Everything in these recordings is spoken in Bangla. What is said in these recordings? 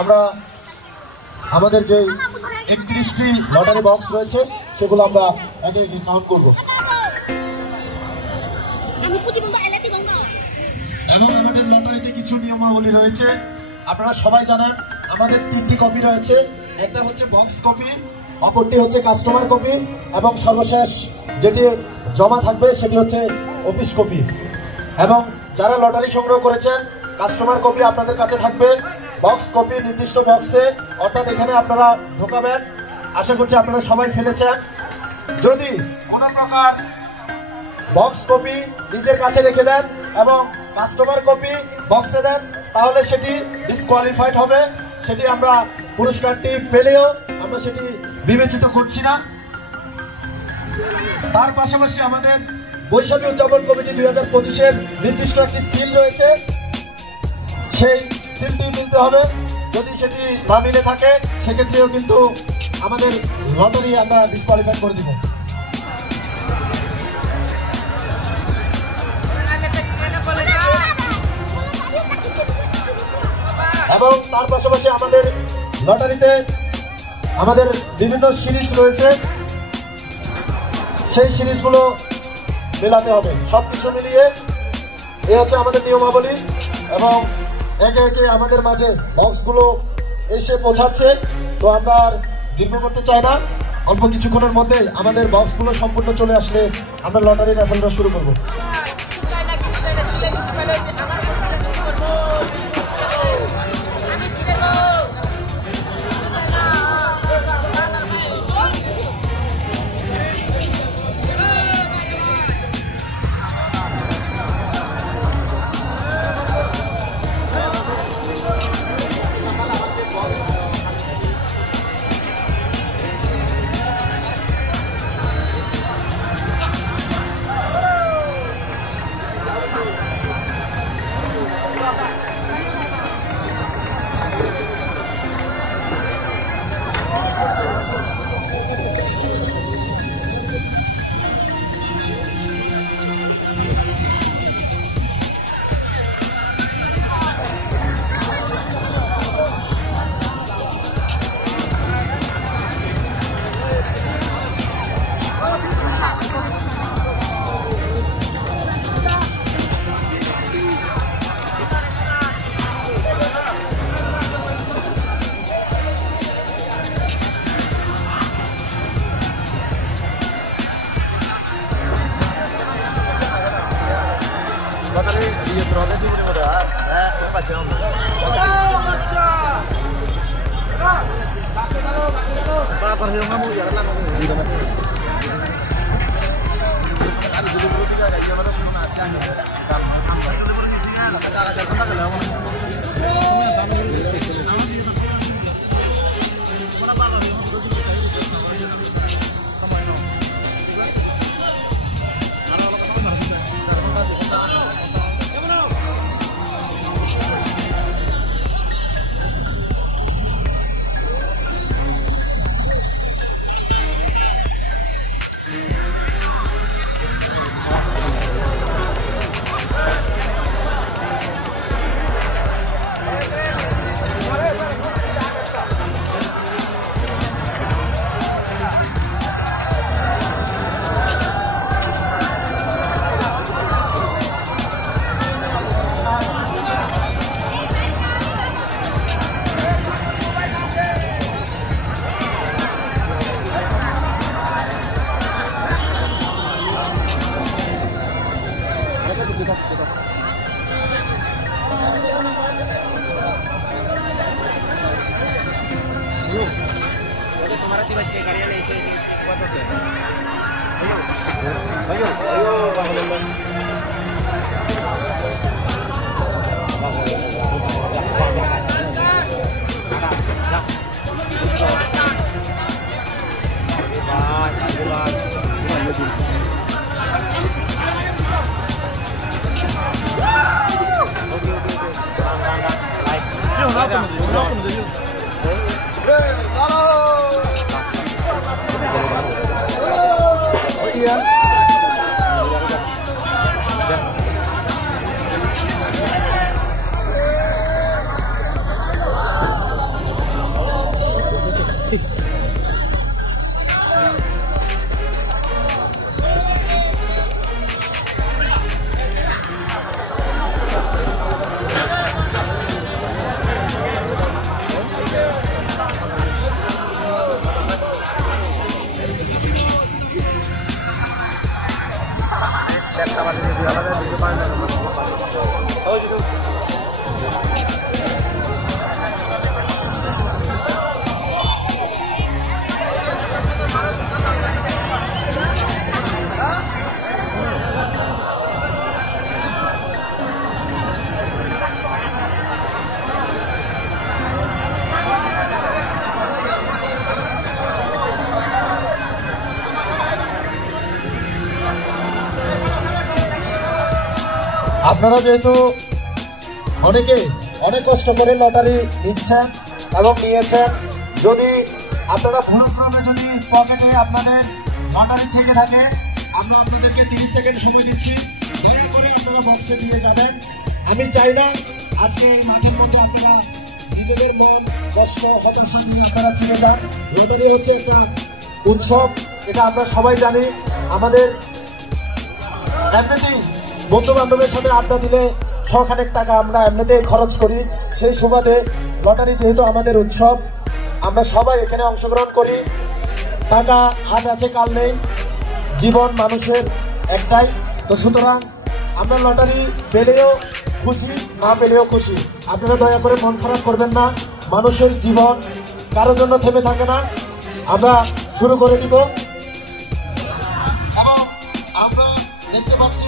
আমরা আমাদের যে 31টি লটারি বক্স রয়েছে সেগুলো আমরা একে একে কাউন্ট করব এবং আমাদের লটারিতে কিছু নিয়মাবলী রয়েছে। আপনারা সবাই জানেন আমাদের 3টি কপি রয়েছে, একটা হচ্ছে বক্স কপি, অপরটি হচ্ছে কাস্টমার কপি এবং সর্বশেষ যেটি জমা থাকবে সেটি হচ্ছে অফিস কপি। এবং যারা লটারি সংগ্রহ করেছেন কাস্টমার কপি আপনাদের কাছে থাকবে, বক্স কপি নির্দিষ্ট বক্সে অর্থাৎ এখানে আপনারা ঢোকাবেন। আশা করছি আপনারা সবাই ফেলেছেন। যদি কোনো প্রকার বক্স কপি নিজের কাছে রেখে দেন এবং কাস্টমার কপি বক্সে দেন তাহলে সেটি ডিসকোয়ালিফাইড হবে। সেটি আমরা পুরস্কারটি পেলেও আমরা সেটি বিবেচিত করছি না। তার পাশাপাশি আমাদের বৈশাখী উদযাপন কমিটি 2025-এর নির্দিষ্ট একটি সিল রয়েছে, সেই সিলটি মিলতে হবে। যদি সেটি না মিলে থাকে সেক্ষেত্রেও কিন্তু আমাদের লটারি আমরা ডিসকোয়ালিফাই করে দিব। এবং তার পাশাপাশি আমাদের লটারিতে আমাদের বিভিন্ন সিরিজ রয়েছে, সেই সিরিজগুলো মেলাতে হবে। সবকিছু মিলিয়ে এ হচ্ছে আমাদের নিয়মাবলী এবং একে একে আমাদের মাঝে বক্সগুলো এসে পৌঁছাচ্ছে। তো আমরা আর দীর্ঘ করতে চাই না, অল্প কিছুক্ষণের মধ্যে আমাদের বক্সগুলো সম্পূর্ণ চলে আসলে আমরা লটারি রেফারেলটা শুরু করব। আপনারা যেহেতু অনেকে অনেক কষ্ট করে লটারি নিচ্ছেন এবং নিয়েছেন, যদি আপনারা ভুলক্রমে যদি পকেটে আপনাদের লটারি থেকে থাকে, আমরা আপনাদেরকে 30 সেকেন্ড সময় দিচ্ছি, দয়া করে আপনারা বক্সে দিয়ে যাবেন। আমি চাই না আজকে এই মাঠের মধ্যে আপনারা নিজেদের মন কষ্ট হতাশা নিয়ে আপনারা ফিরে যান। লটারি হচ্ছে একটা উৎসব, এটা আমরা সবাই জানি। আমাদের এমনিতেই বন্ধু বান্ধবের সাথে আড্ডা দিলে শখানেক টাকা আমরা এমনিতেই খরচ করি, সেই সুবাদে লটারি যেহেতু আমাদের উৎসব, আমরা সবাই এখানে অংশগ্রহণ করি। টাকা আজ আছে কাল নেই, জীবন মানুষের একটাই, তো সুতরাং আমরা লটারি পেলেও খুশি, না পেলেও খুশি। আপনারা দয়া করে মন খারাপ করবেন না, মানুষের জীবন কারোর জন্য থেমে থাকে না। আমরা শুরু করে দিব এবং আমরা দেখতে পাচ্ছি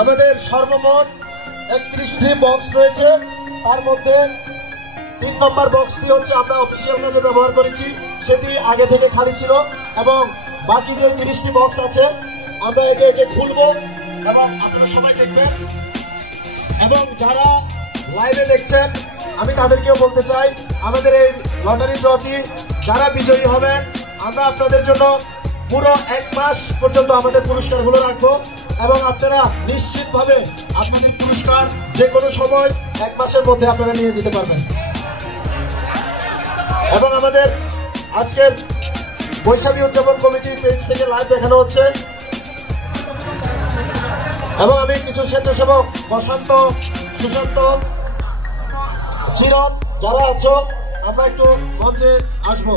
আমাদের সর্বমোট 31টি বক্স রয়েছে। তার মধ্যে 3 নম্বর বক্সটি হচ্ছে আমরা অফিসিয়াল কাজে ব্যবহার করেছি, সেটি আগে থেকে খালি ছিল, এবং বাকি যে 30টি বক্স আছে আমরা একে একে খুলবো এবং আপনারা সবাই দেখবেন। এবং যারা লাইভে দেখছেন আমি তাদেরকেও বলতে চাই, আমাদের এই লটারি ড্রটি যারা বিজয়ী হবেন, আমরা আপনাদের জন্য পুরো 1 মাস পর্যন্ত আমাদের পুরস্কারগুলো রাখবো, এবং আপনারা নিশ্চিতভাবে আপনাদের পুরস্কার যে কোনো সময় 1 মাসের মধ্যে আপনারা নিয়ে যেতে পারবেন। এবং আমাদের আজকের বৈশাখী উদযাপন কমিটির পেজ থেকে লাইভ দেখানো হচ্ছে, এবং আমি কিছু স্বেচ্ছাসেবক বসন্ত, সুশান্ত, চিরন যারা আছো, আমরা একটু মঞ্চে আসবো।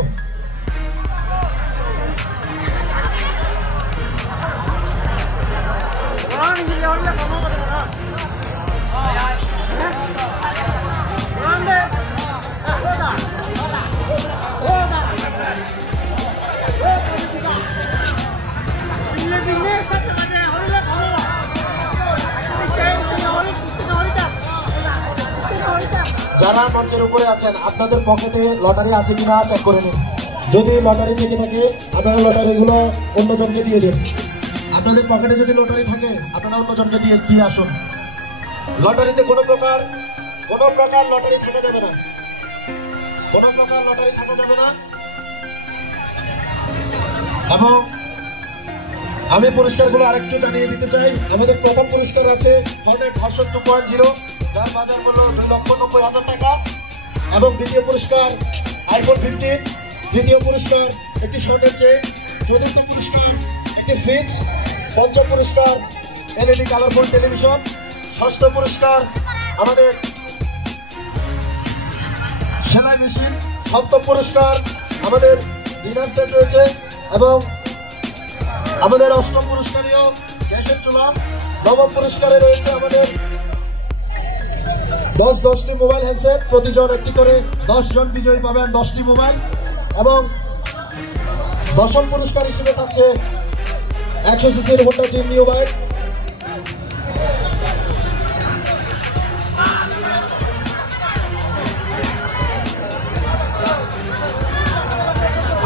যারা মঞ্চের উপরে আছেন, আপনাদের পকেটে লটারি আছে কিনা চেক করে নিন। যদি লটারি থেকে থাকে আপনারা লটারিগুলো অন্যজনকে দিয়ে দেন। আপনাদের পকেটে যদি লটারি থাকে আপনারা অন্যজনকে দিয়ে আসুন। লটারিতে কোনো প্রকার লটারি থাকা যাবে না, কোনো প্রকার লটারি থাকা যাবে না। এবং আমি পুরস্কারগুলো আরেকটু জানিয়ে দিতে চাই। আমাদের প্রথম পুরস্কার আছে হর্নেট ভার্সন 2.0, যার বাজার মূল্য 2,90,000 টাকা, এবং দ্বিতীয় পুরস্কার আইফোন 15, তৃতীয় পুরস্কার একটি শর্টের চেক, চতুর্থ পুরস্কার একটি ফ্রিজ, পঞ্চম পুরস্কার এলইডি কালারফুল টেলিভিশন, ষষ্ঠ পুরস্কার আমাদের সেলাই মেশিন, সপ্তম পুরস্কার আমাদের ডিনার সেট রয়েছে, এবং আমাদের অষ্টম পুরস্কারীয় গ্যাসের চুলা, নবম পুরস্কারে রয়েছে আমাদের 10টি মোবাইল হ্যান্ডসেট, প্রতিজন একটি করে 10 জন বিজয়ী পাবেন 10টি মোবাইল, এবং দশম পুরস্কার হিসেবে থাকছে 100 সিসির হোন্ডা ড্রিম নিউ বাইক।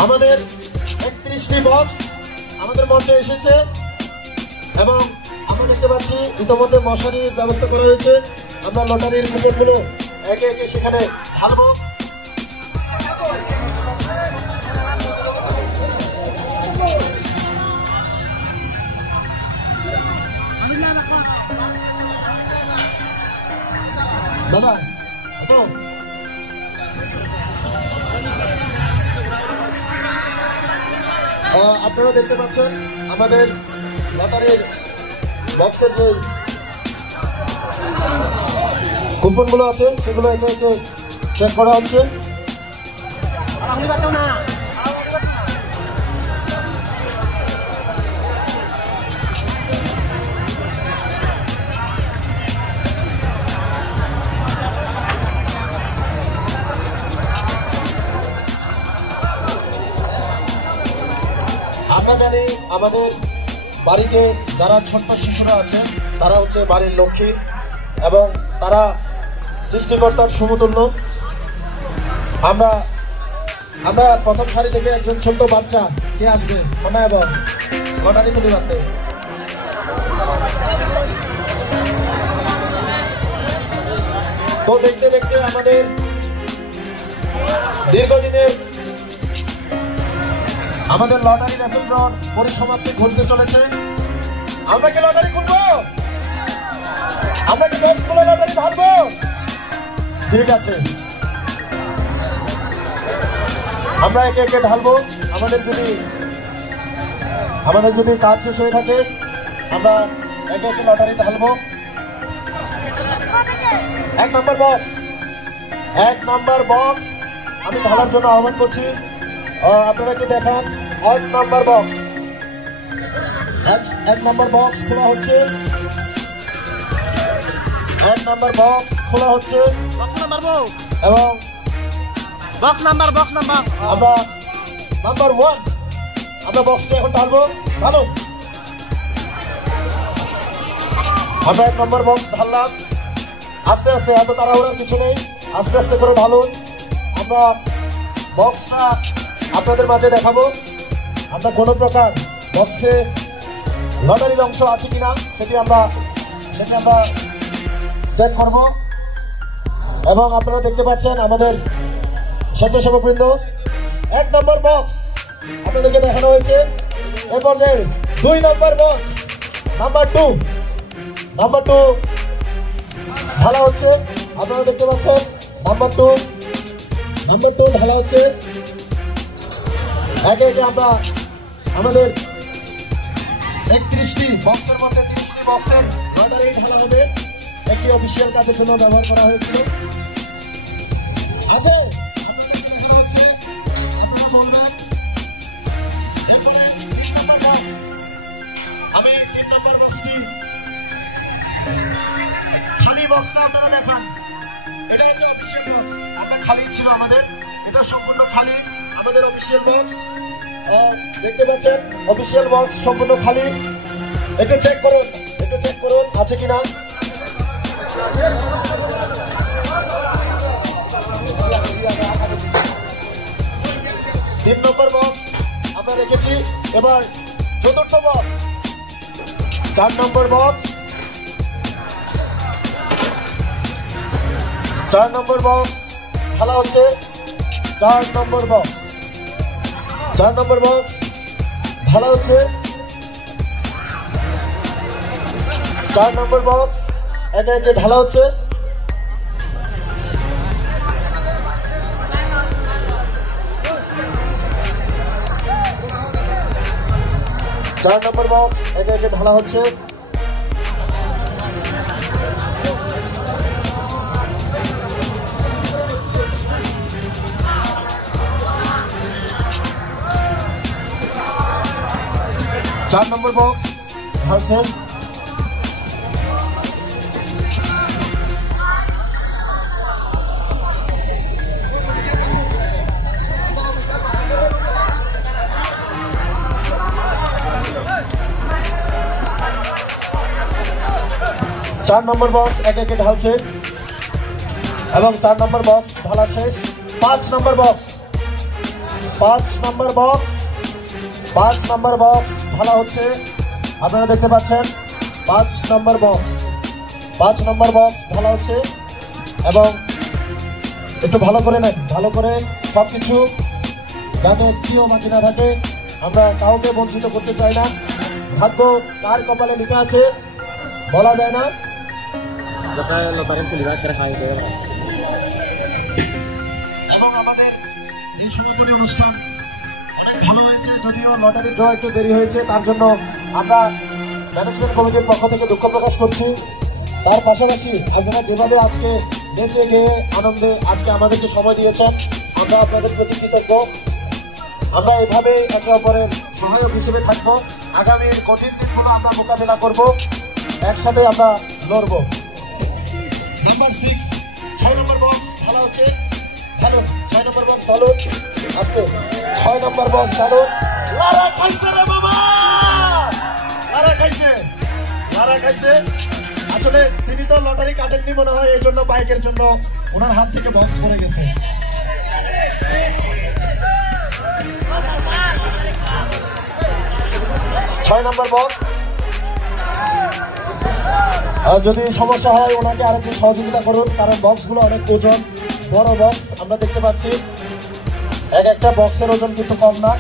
আমাদের 31টি বক্স আমাদের মঞ্চে এসেছে, এবং আমরা দেখতে পাচ্ছি ইতিমধ্যে মশারির ব্যবস্থা করা হয়েছে। আমরা লটারির কুপনগুলো একে একে সেখানে ঢালবো। দাদা আপনারা দেখতে পাচ্ছেন আমাদের লটারির বক্সের যে কুপনগুলো আছে সেগুলো একে একে চেক করা হচ্ছে। আমরা জানি আমাদের বাড়িতে যারা ছোট্ট শিশুরা আছে তারা হচ্ছে বাড়ির লক্ষ্মী, এবং তারা সৃষ্টিকর্তার সমতুল্য। আমরা আমরা প্রথম সারি থেকে একজন ছোট্ট বাচ্চা কে আসবে মনে এবং লটারি তুলে রাখতে। তো দেখতে দেখতে আমাদের দীর্ঘদিনের আমাদের লটারি র্যাফেল ড্রর পরিসমাপ্তি ঘটতে চলেছে। আমরা কি লটারি খুলবো? আমরা কি বক্সগুলো লটারি ঢালবো? ঠিক আছে, আমরা একে একে ঢালবো। আমাদের যদি কাজ শেষ হয়ে থাকে আমরা একে একে লটারি ঢালবো। 1 নম্বর বক্স আমি ঢালার জন্য আহ্বান করছি। আপনারা একটু দেখান। 1 নম্বর বক্স, 1 নম্বর বক্স খোলা হচ্ছে। 1 নম্বর বক্স খোলা হচ্ছে এবং বক্স নাম্বার আমরা নাম্বার 1 আমরা বক্সটা এখন ঢালবো। ভালো, আমরা 1 নম্বর বক্স ঢাললাম। আস্তে আস্তে, এত তাড়াহুড়ার কিছু নেই, আস্তে আস্তে করে ঢালুন। আমরা বক্সটা আপনাদের মাঝে দেখাবো। আমরা কোনো প্রকার বক্সে লটারির অংশ আছে কিনা সেটি আমরা চেক করব। এবং আপনারা দেখতে পাচ্ছেন আমাদের স্বেচ্ছাসেবকবৃন্দ 1 নম্বর বক্স আপনাদেরকে দেখানো হয়েছে। এ পর্যায়ে 2 নম্বর বক্স নাম্বার 2 ঢালা হচ্ছে। আপনারা দেখতে পাচ্ছেন নাম্বার 2 ঢালা হচ্ছে। একে একে আমরা আমাদের 31টি বক্সের মধ্যে 30টি বক্সের লটারি ঢালা হবে। একটি অফিসিয়াল কাজের জন্য ব্যবহার করা হয়েছিল। আছে হচ্ছে আপনারা বলবেন। এরপরে 3 নম্বর বক্স, আমি 3 নম্বর বক্সটি খালি বক্সটা আপনারা দেখান। এটা হচ্ছে অফিসিয়াল বক্স, আমরা খালি ছিল আমাদের, এটা সম্পূর্ণ খালি আমাদের অফিসিয়াল বক্স। দেখতে পাচ্ছেন অফিসিয়াল বক্স সম্পূর্ণ খালি। একটু চেক করুন আছে কিনা। 3 নম্বর বক্স আমরা রেখেছি। এবার 4র্থ বক্স, 4 নম্বর বক্স, 4 নম্বর বক্স ঢালা হচ্ছে। 4 নম্বর বক্স ঢালা হচ্ছে। 4 নম্বর বক্স একে একে ঢালা হচ্ছে। 4 নম্বর বক্স একে একে ঢালা হচ্ছে। চার নম্বর বক্স ঢালছেন। চার নম্বর বক্স একে একে ঢালছে এবং 4 নম্বর বক্স ঢালা শেষ। 5 নম্বর বক্স ঢালা হচ্ছে। আপনারা দেখতে পাচ্ছেন 5 নম্বর বক্স ঢালা হচ্ছে। এবং একটু ভালো করে নেন, ভালো করে সবকিছু যাতে একটিও বাকি না থাকে। আমরা কাউকে বঞ্চিত করতে চাই না। ভাগ্য কার কপালে লেখা আছে বলা যায় না। এবং আমাদের এই সমাপনী অনুষ্ঠান অনেক ভালো হয়েছে, যদিও লটারি ড্র একটু দেরি হয়েছে, তার জন্য আমরা ম্যানেজমেন্ট কমিটির পক্ষ থেকে দুঃখ প্রকাশ করছি। তার পাশাপাশি আপনারা যেভাবে আজকে বেঁচে গিয়ে আনন্দে আজকে আমাদেরকে সময় দিয়েছেন, আমরা আপনাদের প্রতি কৃতজ্ঞ। আমরা এভাবে একে অপরের সহায়ক হিসেবে থাকবো। আগামী কঠিন দিনগুলো আমরা মোকাবেলা করব, একসাথে আমরা লড়ব। নাম্বার 6 6 নম্বর বক্স ঢালা হচ্ছে। হ্যালো 6 নম্বর বক্স ঢালো আজকে। 6 নম্বর বক্স ঢালো। লারা খাইছে রে বাবা, লারা খাইছে। আচ্ছা আসলে তিনি তো লটারি কাটেননি মনে হয়, এই জন্য বাইকের জন্য ওনার হাত থেকে বক্স পড়ে গেছে। ছয় নম্বর বক্স। যদি সমস্যা হয় ওনাকে আরেকটু সহযোগিতা করুন, কারণ বক্সগুলো অনেক ওজন, বড় বক্স আমরা দেখতে পাচ্ছি। একটা বক্সের ওজন কিন্তু কম না,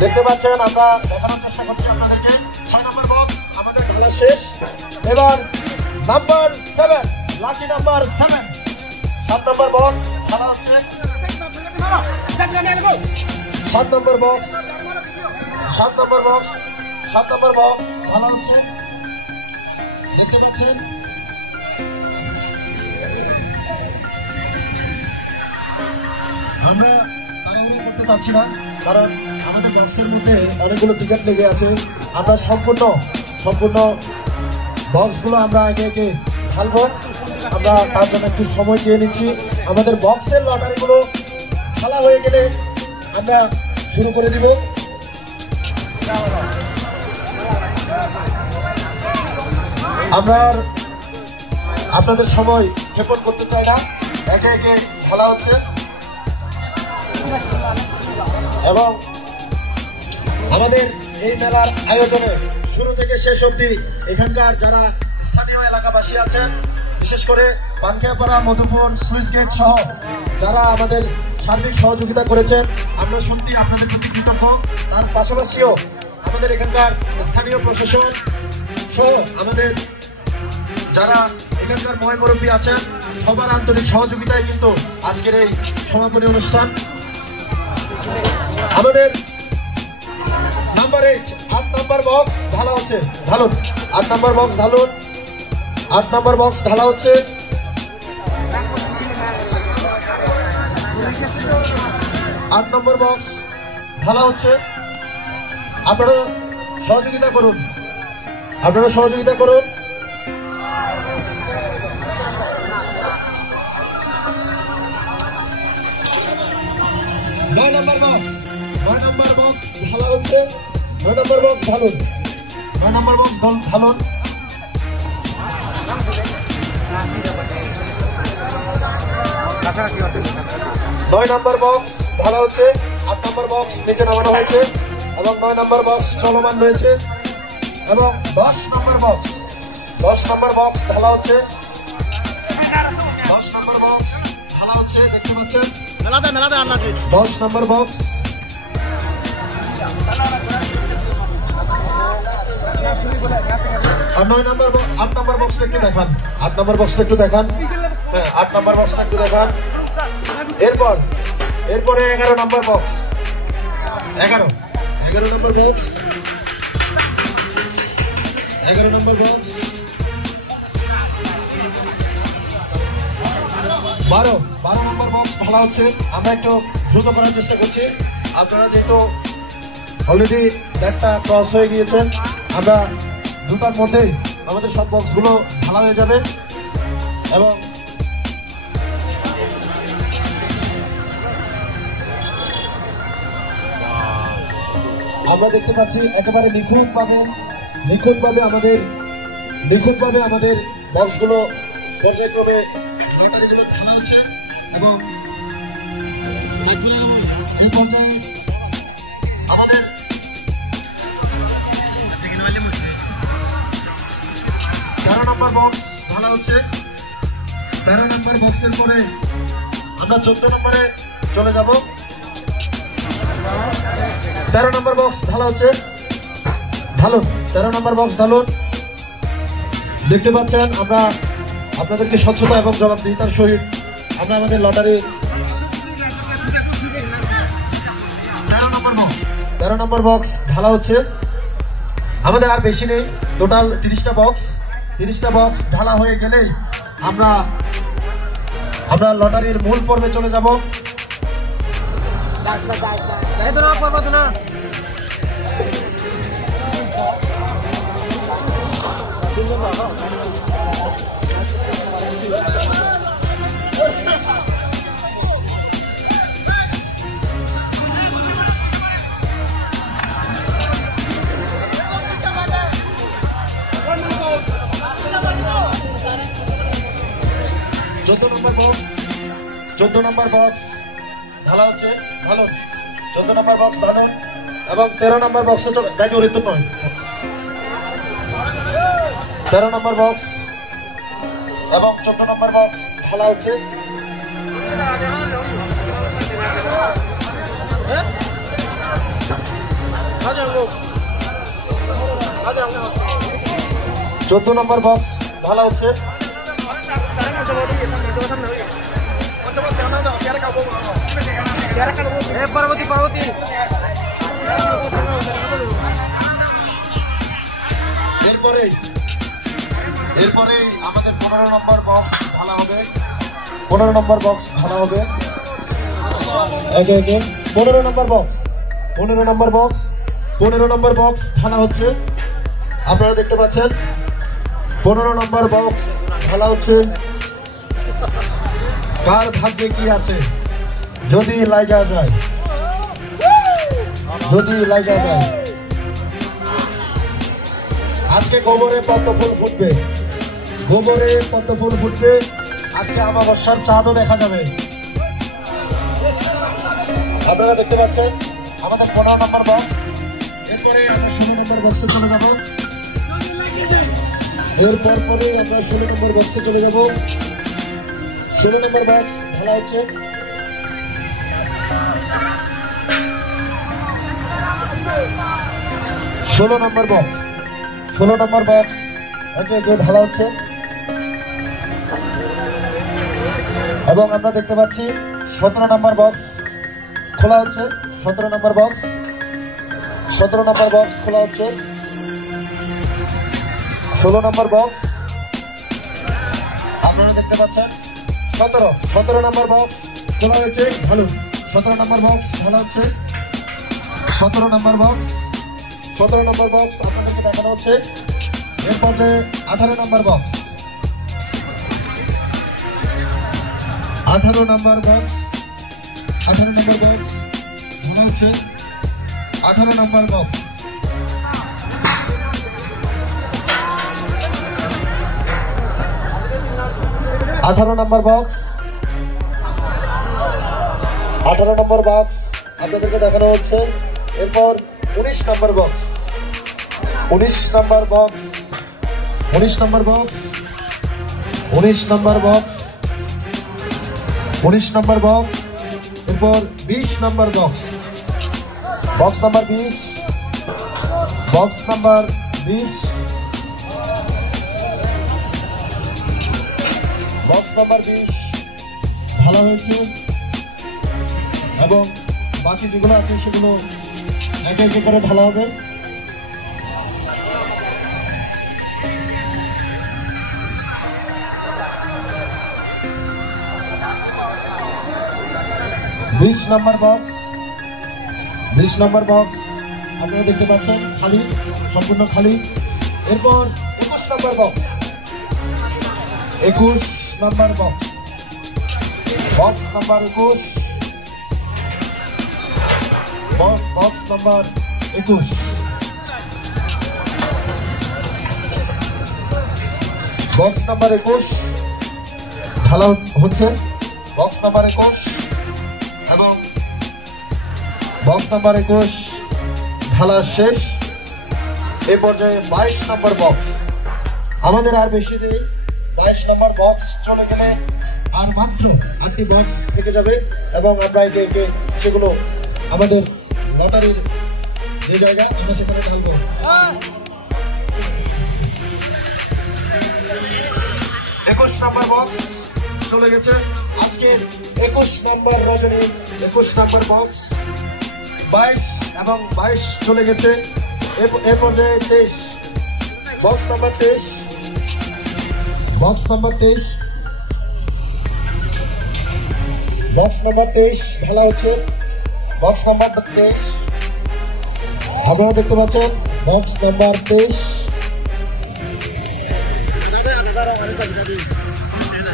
দেখতে পাচ্ছেন। আমরা দেখানোর চেষ্টা করছি আপনাদেরকে। 6 নম্বর বক্স আমাদের খেলা শেষ। এবার নাম্বার 7, লাকি নাম্বার 7, 7 নম্বর বক্স খেলা হচ্ছে। 7 নম্বর বক্স, 7 নম্বর বক্স, 7 নম্বর বক্স খেলা হচ্ছে, দেখতে পাচ্ছেন। আমরা তাড়াহুড়ো করতে চাচ্ছি না, কারণ আমাদের বক্সের মধ্যে অনেকগুলো টিকিট লেগে আছে। আমরা সম্পূর্ণ বক্সগুলো আমরা একে একে ঢালবো। আমরা তার জন্য একটু সময় চেয়ে নিচ্ছি। আমাদের বক্সের লটারিগুলো খেলা হয়ে গেলে আমরা শুরু করে দিব। আমরা আপনাদের সময় ক্ষেপণ করতে চাই না, একে একে খেলা হচ্ছে এবং আমাদের এই মেলার আয়োজনে শুরু থেকে শেষ অবধি এখানকার যারা স্থানীয় এলাকাবাসী আছেন, বিশেষ করে পানখিয়াপাড়া, মধুপুর, সুইচ গেট সহ যারা আমাদের সার্বিক সহযোগিতা করেছেন, আমরা সত্যি আপনাদের প্রতি কৃতজ্ঞ। তার পাশাপাশিও আমাদের এখানকার স্থানীয় প্রশাসন সহ আমাদের যারা এখানকার ময় মুরব্বী আছেন, সবার আন্তরিক সহযোগিতায় কিন্তু আজকের এই সমাপনী অনুষ্ঠান। আমাদের নাম্বার 8, 8 নম্বর বক্স ঢালা হচ্ছে, ঢালুন। 8 নম্বর বক্স ঢালুন, 8 নম্বর বক্স ঢালা হচ্ছে। 8 নম্বর বক্স ঢালা হচ্ছে। আপনারা সহযোগিতা করুন, আপনারা সহযোগিতা করুন। 9 নম্বর বক্স, 9 নম্বর বক্স ঢালা হচ্ছে। 9 নম্বর বক্স ঢালুন, 9 নম্বর বক্স ঢালুন। 9 নম্বর বক্স ঢালা হচ্ছে। 8 নম্বর বক্স নিচে নামানো হয়েছে এবং 9 নম্বর বক্স চলমান রয়েছে এবং 10 নম্বর বক্স, 10 নম্বর বক্স ঢালা হচ্ছে। 10 নম্বর বক্স ঢালা হচ্ছে, দেখতে পাচ্ছেন। 10 নম্বর বক্স। আর 9 নম্বর বক্স, 8 নম্বর বক্সটা একটু দেখান, 8 নম্বর বক্সটা একটু দেখান। হ্যাঁ, 8 নম্বর বক্সটা একটু দেখান। এরপরে 11 নম্বর বক্স, 11 নম্বর বক্স, 11 নম্বর বক্স, 12 নম্বর বক্স ঢালা হচ্ছে। আমরা একটু দ্রুত করার চেষ্টা করছি, আপনারা যেহেতু অলরেডি ডেটটা ক্রস হয়ে গিয়েছেন, আমরা দুটার মধ্যেই আমাদের সব বক্সগুলো ঢালা হয়ে যাবে এবং আমরা দেখতে পাচ্ছি একেবারে নিখুঁতভাবে আমাদের বক্সগুলো পর্যায়ক্রমে ঢালা হচ্ছে এবং আমাদের 13 নম্বর বক্স ঢালা হচ্ছে। 13 নম্বর বক্সের পরে আমরা 14 নম্বরে চলে যাব। 13 নম্বর বক্স ঢালা হচ্ছে, ঢালুন। 13 নম্বর বক্স ঢালুন, দেখতে পাচ্ছেন। আমরা আপনাদেরকে স্বচ্ছতা এবং জবাবদিহিতার সহিত আমরা আমাদের লটারি 13 নম্বর বক্স ঢালা হচ্ছে। আমাদের আর বেশি নেই, টোটাল 30টা বক্স। 30টা বক্স ঢালা হয়ে গেলেই আমরা লটারির মূল পর্বে চলে যাব। 14 নম্বর বক্স ঢালা হচ্ছে, ভালো। 14 নম্বর বক্স ঢালুন এবং 13 নম্বর বক্সে ব্যাগে উড়িত নয়। 13 নম্বর বক্স এবং 14 নম্বর বক্স ঢালা হচ্ছে। 14 নম্বর বক্স ঢালা হচ্ছে। এরপরে আমাদের 15 নম্বর বক্স ঢালা হবে। 15 নম্বর বক্স ঢালা হবে। 15 নম্বর বক্স, 15 নম্বর বক্স, 15 নম্বর বক্স ঢালা হচ্ছে। আপনারা দেখতে পাচ্ছেন 15 নম্বর বক্স ঢালা হচ্ছে। কার ভাগ্যে কি আছে? যদি লাগা যায়, যদি লাগা যায়। আজকে গোবরে পদ্ম ফুল ফুটবে, গোবরে পদ্ম ফুল ফুটবে। আজকে অমাবস্যার চাঁদও দেখা যাবে। আপনারা দেখতে পাচ্ছেন আমাদের 15 নম্বর বক্স। এরপরে আমরা 16 নম্বর বক্সে চলে যাব। এরপর পরে আমরা 16 নম্বর বক্সে চলে যাব। 16 নম্বর বক্স ঢালা হচ্ছে। ষোলো নম্বর বক্স, 16 নম্বর বক্স ঢালা হচ্ছে। এবং আমরা দেখতে পাচ্ছি 17 নম্বর বক্স খোলা হচ্ছে। 17 নম্বর বক্স, 17 নম্বর বক্স খোলা হচ্ছে। 16 নম্বর বক্স আপনারা দেখতে পাচ্ছেন। 17 নম্বর বক্স খোলা হয়েছে। ভালো। 17 নম্বর বক্স ঢালা হচ্ছে। 17 নম্বর বক্স, 17 নম্বর বক্স আপনাদেরকে দেখানো হচ্ছে। এরপর 18 number box, 18 number box, 18 number box মনে হচ্ছে। 18 number box, 18 number box, 18 number box আপনাদেরকে দেখানো হচ্ছে। এরপর 19 number box, 19 number box, 19 number box, 19 number box, 19 number box. এরপর 20 number box, box number 20, box number 20, box number 20 ভালো হয়েছে। এবং বাকি যেগুলো আছে সেগুলো একে একে করে ঢালা হবে। বিশ নম্বর বক্স, 20 নম্বর বক্স আপনারা দেখতে পাচ্ছেন খালি, সম্পূর্ণ খালি। এরপর 21 number box, 21 number box, box number 21, box number 21, box number 21 ঢালা হচ্ছে। বক্স নাম্বার 21 এবং বক্স নাম্বার 21 ঢালা শেষ। এ পর্যায়ে 22 নম্বর বক্স আমাদের আর বেশি নেই। 22 নম্বর বক্স চলে গেলে আর মাত্র 8টি বক্স থেকে যাবে এবং আমরা একে একে সেগুলো আমাদের লটারির যে জায়গা আমরা সেখানে ঢালবো। 21 নম্বর বক্স চলে গেছে। আজকে 21 নম্বর রজনী, 21 নম্বর বক্স, 22 এবং 22 চলে গেছে। এ পর্যায়ে 23 box number 23, box number 23, box number 23 ঢালা হচ্ছে। বক্স নাম্বার 23 আপনারা দেখতে পাচ্ছেন। বক্স নাম্বার 23,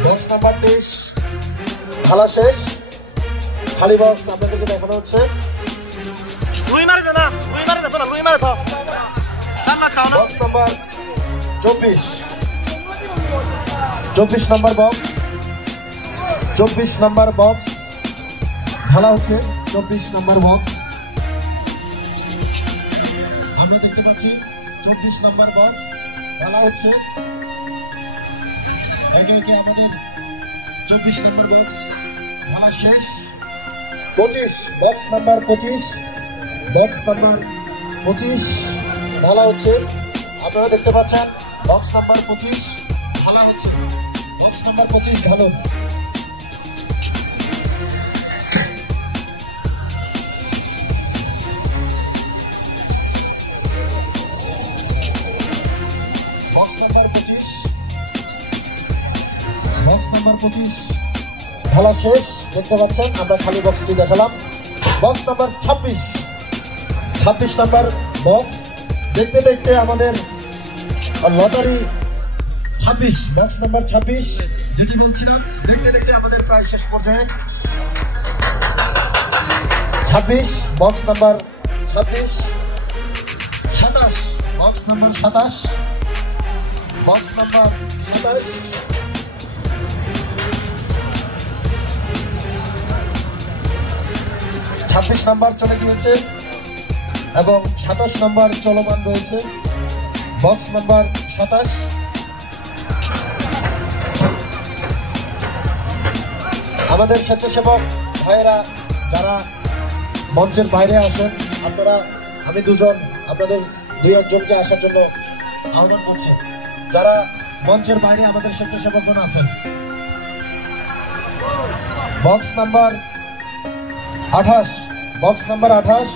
বক্স নাম্বার 23 ঢালা শেষ। খালি বক্স আপনাদেরকে দেখানো হচ্ছে। বক্স নাম্বার 24, 24 নম্বর বক্স, 24 নম্বর বক্স খেলা হচ্ছে। 24 নম্বর বক্স আমরা দেখতে পাচ্ছি। 24 নম্বর বক্স খেলা হচ্ছে। একে একে আমাদের 24 নম্বর বক্স খেলা শেষ। 25 বক্স নাম্বার 25 বক্স নাম্বার 25 খেলা হচ্ছে। আপনারা দেখতে পাচ্ছেন বক্স নাম্বার 25 খেলা হচ্ছে। বক্স নাম্বার 25 ঢালুন। বক্স নাম্বার 25 বক্স নাম্বার 25 খেলা শেষ। দেখতে পাচ্ছেন আমরা খালি বক্সটি দেখালাম। বক্স নাম্বার 26 নাম্বার বক্স দেখতে দেখতে আমাদের লটারি 26 বক্স নাম্বার 26 যেটি বলছিলাম দেখতে দেখতে আমাদের প্রায় শেষ পর্যায়ে। 26 box number 26 27 box number 27 box number 27 26 number চলে গিয়েছে এবং 27 নাম্বার চলমান রয়েছে। বক্স নাম্বার 27 আমাদের স্বেচ্ছাসেবক ভাইয়েরা যারা মঞ্চের বাইরে আসেন, আপনারা আমি দুজন আপনাদের দুই একজনকে আসার জন্য আহ্বান করছি। যারা মঞ্চের বাইরে আমাদের স্বেচ্ছাসেবকগণ আছেন। Box number 28 box number 28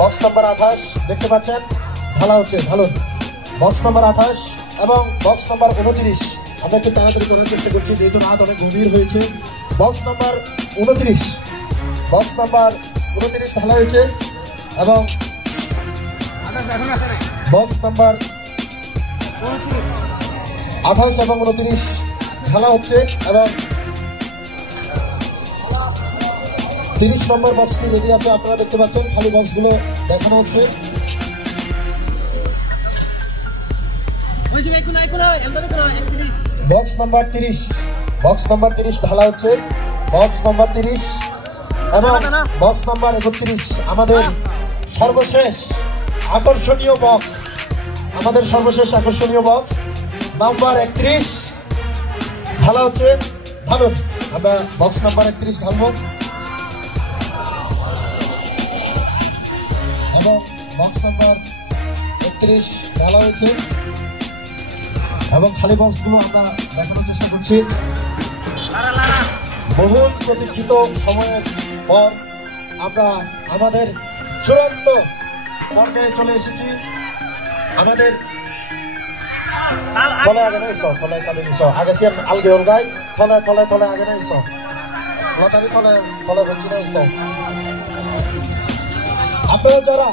box number 28 দেখতে পাচ্ছেন খেলা হচ্ছে। ভালো বক্স নাম্বার 28 এবং বক্স নাম্বার 29 আমরা একটু তাড়াতাড়ি করার চেষ্টা করছি যেহেতু রাত অনেক গভীর হয়েছে। বক্স নাম্বার 29 বক্স নাম্বার 29 খেলা হয়েছে এবং বক্স নাম্বার 28 এবং 29 খেলা হচ্ছে এবং 30 নম্বর বক্সটি রেডি আছে। আপনারা দেখতে পাচ্ছেন খালি বক্সগুলো দেখানো হচ্ছে। বক্স নাম্বার 30 বক্স নাম্বার 30 ঢালা হচ্ছে। বক্স নাম্বার 30 এবং বক্স নাম্বার 31 আমাদের সর্বশেষ আকর্ষণীয় বক্স। আমাদের সর্বশেষ আকর্ষণীয় বক্স নাম্বার 31 ঢালা হচ্ছে। ভালো আমরা বক্স নাম্বার 31 ঢালব এবং বক্স নাম্বার 31 ঢালা হয়েছে এবং খালি বক্সগুলো আমরা দেখানোর চেষ্টা করছি। বহুল প্রতীক্ষিত সময়ের পর আমরা আমাদের চূড়ান্ত পর্যায়ে চলে এসেছি। আমাদের তলে আগে নাই তলে কালে নিস আগে সিয়ান আলগে ওর গাই তলে তলে তলে আগে নাই লটারি তলে তলে বলছি না। আপনারা যারা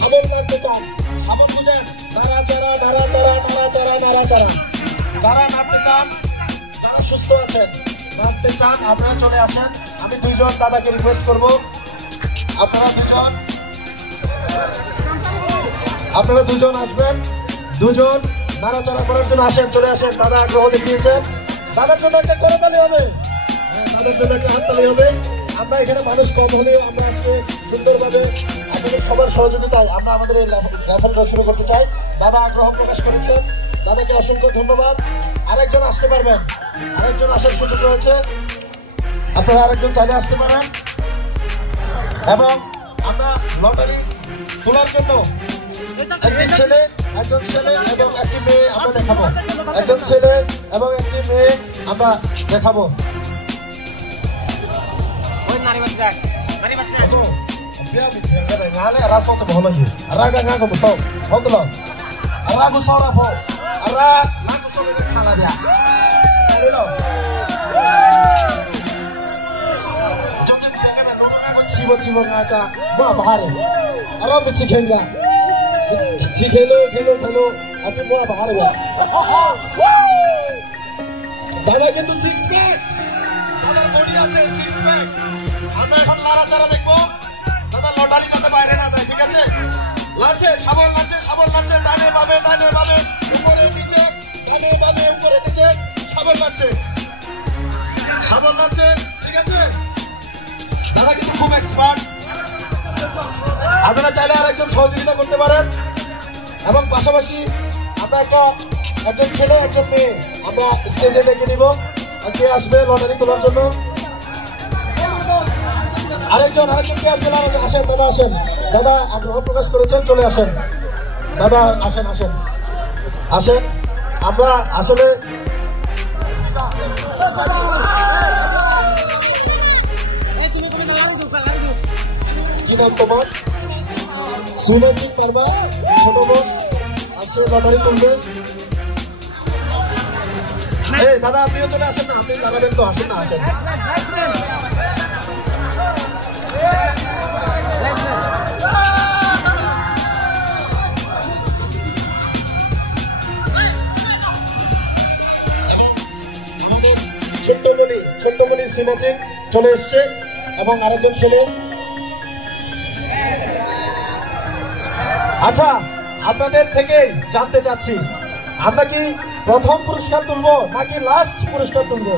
সাবন লাগতে চান সাবন বুঝেন নাড়াচাড়া নাড়াচাড়া নাড়াচাড়া নাড়াচাড়া যারা নাড়তে চান যারা সুস্থ আছেন নাড়তে চান আপনারা চলে আসেন। আমি দুইজন দাদাকে রিকোয়েস্ট করব আপনারা দুজন আসবেন। দুজন নাড়াচাড়া করার জন্য আসেন চলে আসেন। দাদা আগ্রহ দেখিয়েছেন। দাদার জন্য একটা করতালি হবে। দাদার জন্য একটা হাততালি হবে। আমরা এখানে মানুষ কম হলেও আমরা আজকে সুন্দরভাবে আপনাদের সবার সহযোগিতায় আমরা আমাদের এই র্যাফেলটা শুরু করতে চাই। দাদা আগ্রহ প্রকাশ করেছেন, দাদাকে অসংখ্য ধন্যবাদ। আরেকজন আসতে পারবেন, আরেকজন আসার সুযোগ রয়েছে। আপনারা আরেকজন চাইলে আসতে পারেন এবং আমরা লটারি তোলার জন্য একজন ছেলে এবং একটি মেয়ে আমরা দেখাবো। একজন ছেলে এবং একটি মেয়ে আমরা দেখাবো। 치고 가자 뭐 바래 알아보 지खे자 지खे로 앞에 뭐라 바래 দাদা কিন্তু সিক্স প্যাক দাদার বডি আছে সিক্স প্যাক আমরা এখন নাড়াচাড়া দেখবো দাদা লটারি যাতে বাইরে না যায় ঠিক আছে লাগছে সাবল লাগছে ডানে বামে উপরে নিচে ডানে বামে উপরে নিচে শাবল লাগছে, শাবল লাগছে, ঠিক আছে। দাদা কিন্তু খুব এক্সপার্ট, আপনারা চাইলে আরেকজন সহযোগিতা করতে পারেন। এবং পাশাপাশি আমরা একজন ছেলে একজন মেয়ে আমরা স্টেজে ডেকে নিব, কে আসবে লটারি তোলার জন্য। আরেকজন কে আসবেন? আসেন দাদা, আসেন দাদা, আগ্রহ প্রকাশ করেছেন, চলে আসেন দাদা, আসেন আসেন আসেন। আমরা আসলে কি নাম তোমার? সুনজিৎ পারবা, ছোট বোন আসে লটারি তুলবে। এই দাদা আপনিও চলে আসেন না, আপনি দাঁড়াবেন তো, আসেন না, আসেন। ছোট্টমণি সিনাচিন চলে এসছে এবং আরেকজন ছেলে। আচ্ছা, আপনাদের থেকেই জানতে চাচ্ছি, আমরা কি প্রথম পুরস্কার তুলবো নাকি লাস্ট পুরস্কার তুলবো?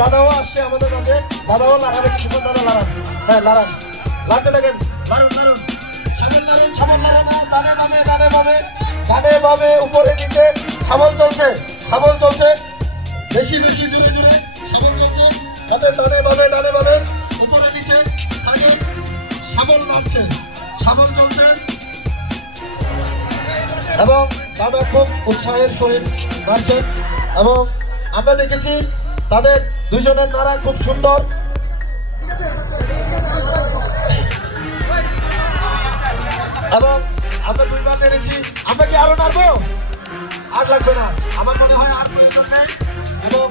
দাদাও আসছে আমাদের মাঝে, দাদাও লাগাবে কিছুক্ষণ, দাদা লাগান, হ্যাঁ লাগান, লাগতে থাকেন, লারুন লারুন, ছাগল লারুন, ছাগল লারুন, ডানে বামে ডানে বামে ডানে বামে উপরে নিচে ছাগল চলছে, ছাগল চলছে, বেশি বেশি জুড়ে জুড়ে ছাগল চলছে, তাদের ডানে বামে ডানে বামে উপরে নিচে ছাগল নাচছে, ছাগল চলছে। এবং দাদা খুব উৎসাহের সহিত নাচছেন এবং আমরা দেখেছি তাদের দুজনের নাড়া খুব সুন্দর। এবং আমরা দুইবার নেড়েছি, আমরা কি আরো নাড়বো? আর লাগবে না, আমার মনে হয় আর প্রয়োজন নেই। এবং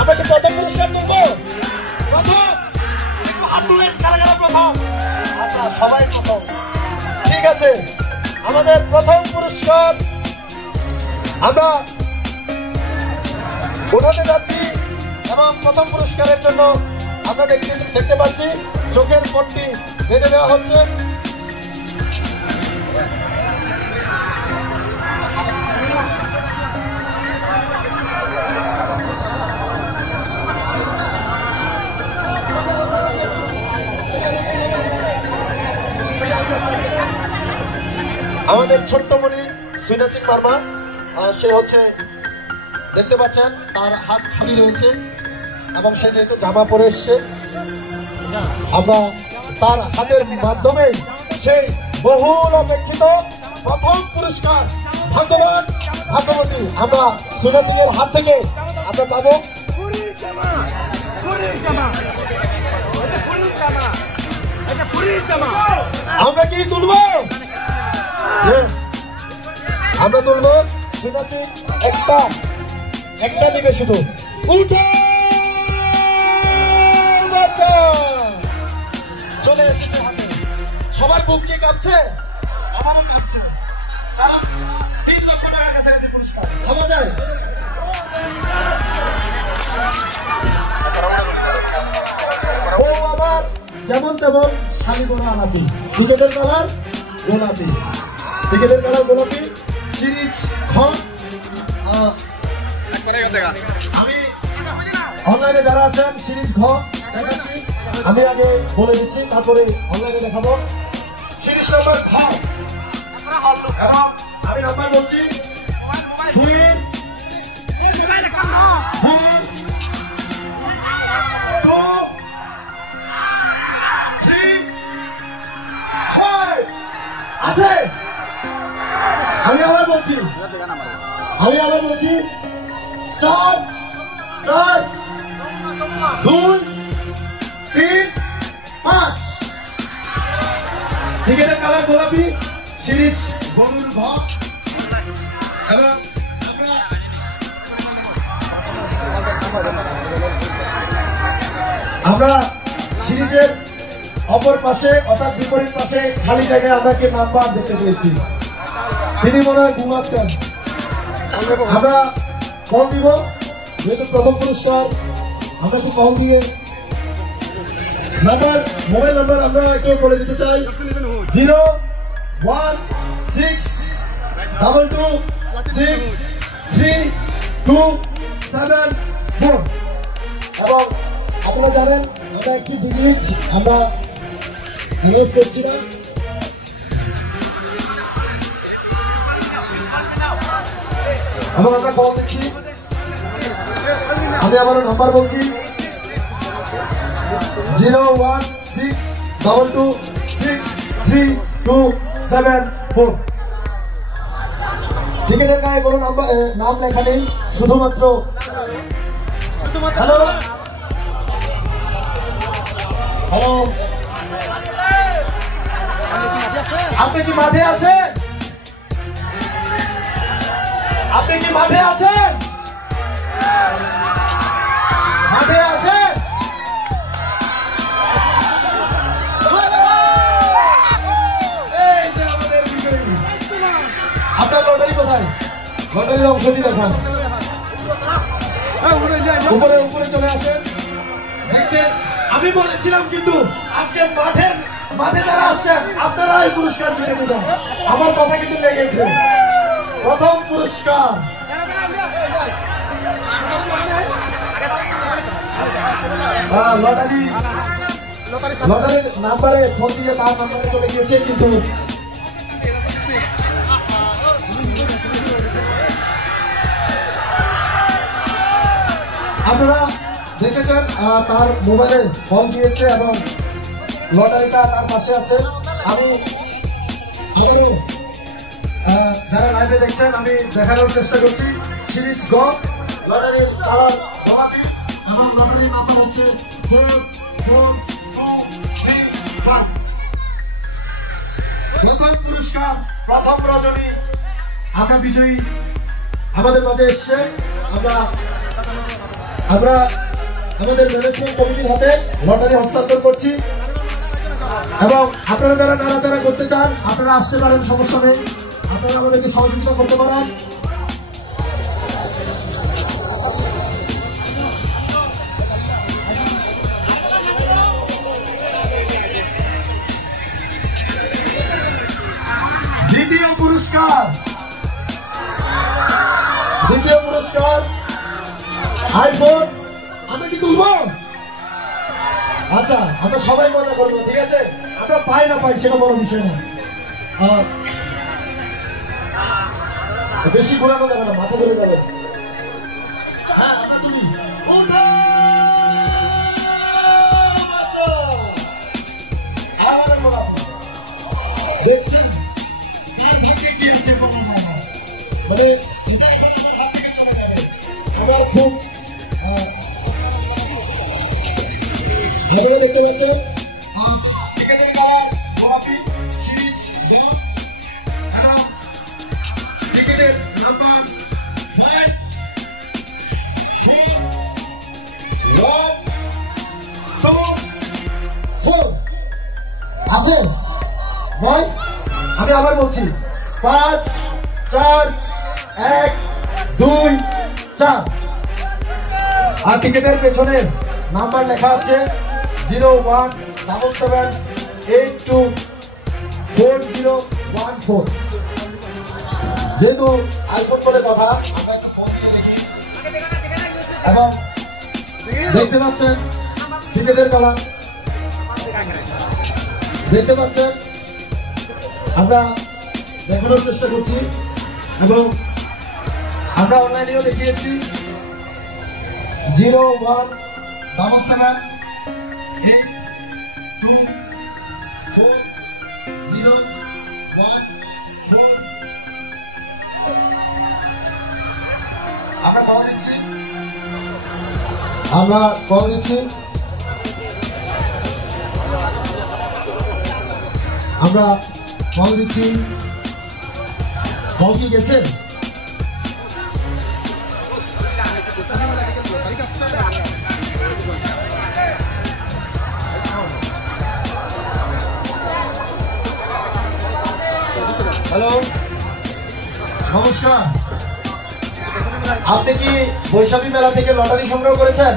আমরা কি প্রথম পুরস্কার তুলবো? প্রথম হাত তুলেন, কারা কারা প্রথম? আচ্ছা, সবাই প্রথম, ঠিক আছে। আমাদের প্রথম পুরস্কার আমরা উঠাতে যাচ্ছি এবং প্রথম পুরস্কারের জন্য আমরা দেখতে পাচ্ছি চোখের পট্টি বেঁধে দেওয়া হচ্ছে। আমাদের ছোট্টমণি সুইনাচিং মার্মা, সে হচ্ছে দেখতে পাচ্ছেন তার হাত খালি রয়েছে এবং সে যেহেতু জামা পরে এসছে, আমরা তার হাতের মাধ্যমে সেই বহুল অপেক্ষিত প্রথম পুরস্কার ভাগ্যবান ভাগ্যবতী আমরা সুইনাচিং এর হাত থেকে আমরা পাবো। আমরা কি তুলবো? আমরা তুলবো সুইনাচিং, একটা দিবে শুধু, উঠে চলে এসেছে হাতে। সবার বুক কি কাঁপছে? আমারও কাঁপছে। তারা 3 লক্ষ টাকার কাছাকাছি পুরস্কার, ভাবা যায়? ও আবার যেমন তেমন শাড়ি বড় আলাপি, টিকেটের কালার গোলাপি, টিকেটের কালার গোলাপি, সিরিজ খ। আমি অনলাইনে যারা আছেন সিরিজ ঘ দেখাচ্ছি, আমি আগে বলে দিচ্ছি, তারপরে অনলাইনে দেখাবো। সিরিজ নাম্বার ঘ, আমি নাম্বার বলছি 3 আছে। আমি আবার বলছি 4 2 3 5। টিকেটের কালার গোলাপি, সিরিজ গরুর ঘ। এবং আমরা সিরিজের অপর পাশে অর্থাৎ বিপরীত পাশে খালি জায়গায় আমরা কি নাম্বার দেখতে পেয়েছি, তিনি মনে হয় ঘুমাচ্ছেন। আমরা কল দিব, যেহেতু প্রথম পুরস্কার আমরা কি কল দিয়ে মোবাইল নাম্বার আমরা একটু বলে দিতে চাই, 162263274 এবং আপনারা জানেন আমরা একটি ডিজিট আমরা ইউজ করছি না। এবং আমরা কল দিচ্ছি, আমি আবারও নাম্বার বলছি 01622633274। টিকিটের গায়ে কোনো নাম লেখা নেই, শুধুমাত্র হ্যালো হ্যালো, আপনি কি মাঠে আছেন? আপনি কি মাঠে আছেন? মাঠে আছেন? আপনার লটারি কোথায়? লটারির অংশটি দেখান। উপরে উপরে চলে আসেন। আমি বলেছিলাম কিন্তু আজকে মাঠে যারা আসছেন আপনারা এই পুরস্কার জিতে দেবেন। আমার কথা কিন্তু লেগেছে। প্রথম পুরস্কার লটারির নাম্বারে ফোন দিয়ে তার নাম্বারে চলে গিয়েছে, কিন্তু আপনারা দেখেছেন তার মোবাইলে ফোন দিয়েছে এবং লটারিটা তার পাশে আছে। আমি আবারও যারা লাইভে দেখছেন আমি দেখানোর চেষ্টা করছি। সিরিজ গ লটারির কালার গোলাপি এবং লটারির নাম্বার হচ্ছে 444235। প্রথম পুরস্কার প্রথম রজনী আমরা বিজয়ী আমাদের মাঝে এসছে। আমরা আমাদের ম্যানেজমেন্ট কমিটির হাতে লটারি হস্তান্তর করছি এবং আপনারা যারা নাড়াচাড়া করতে চান আপনারা আসতে পারেন, সমস্যা নেই, আপনারা আমাদেরকে সহযোগিতা করতে পারেন। দ্বিতীয় পুরস্কার আইফোন। আমি কি তুলবো? আচ্ছা, আমরা সবাই মজা করবো, ঠিক আছে? আমরা পাই না পাই সেটা বড় বিষয় না। বেশি ঘোরানো যাবে না, মাথা ধরে যাবে। দেখছেন কার ভাগ্যে কি আছে বলা যায় না, মানে এটা এখন আমার হাত থেকে চলে যাবে। আমার খুব আপনারা দেখতে পাচ্ছেন টিকেটের কালার গোলাপি, সিরিজ টিকেটের নাম্বার 54124 আছে নয়। আমি আবার বলছি 5 4 1 2 4 আর টিকেটের পেছনে নাম্বার লেখা আছে 0177824014। যেহেতু আইফোন বলে কথা আমরা একটু ফোন দিয়ে দেখি এবং দেখতে পাচ্ছেন টিকেটের কালার দেখতে পাচ্ছেন, আমরা দেখানোর চেষ্টা করছি এবং আমরা অনলাইনেও দেখিয়েছি 0177824014। আমরা কল দিচ্ছি কল কি গেছেন? হ্যালো, নমস্কার। আপনি কি বৈশাখী মেলা থেকে লটারি সংগ্রহ করেছেন?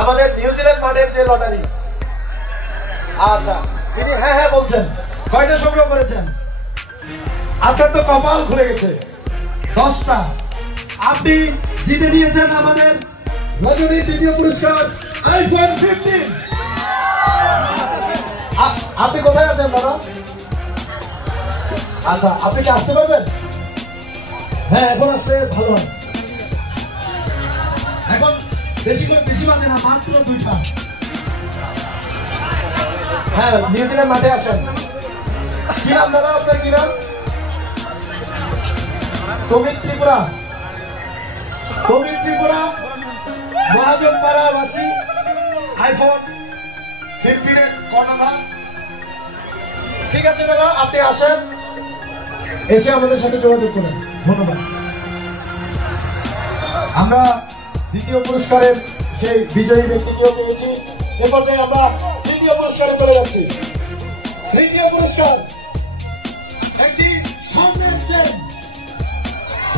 আমাদের নিউজিল্যান্ড মাঠের যে লটারি। আচ্ছা, তিনি হ্যাঁ বলছেন। কয়টা সংগ্রহ করেছেন? আপনার তো কপাল খুলে গেছে, 10টা। আপনি জিতে নিয়েছেন আমাদের রজনীর দ্বিতীয় পুরস্কার iPhone 15। আপনি কোথায় আছেন দাদা? আচ্ছা, আপনি কি আসতে পারবেন? হ্যাঁ, এখন আসলে ভালো হয়। এখন বেশি বাজে না, মাত্র 2টা। হ্যাঁ, নিউজিল্যান্ড মাঠে আছেন। কি নাম দাদা আপনার? কি নাম? তমিত ত্রিপুরা। তমিত ত্রিপুরা, মহাজন পাড়াবাসী, iPhone 15 কর্ণধার। ঠিক আছে দাদা, আপনি আসেন, এসে আমাদের সাথে যোগাযোগ করেন। ধন্যবাদ। আমরা দ্বিতীয় পুরস্কারের সেই বিজয়ী ব্যক্তিকেও পেয়েছি। এ পর্যায়ে আমরা তৃতীয় পুরস্কারে চলে যাচ্ছি। তৃতীয় পুরস্কার একটি স্বর্ণের চেন।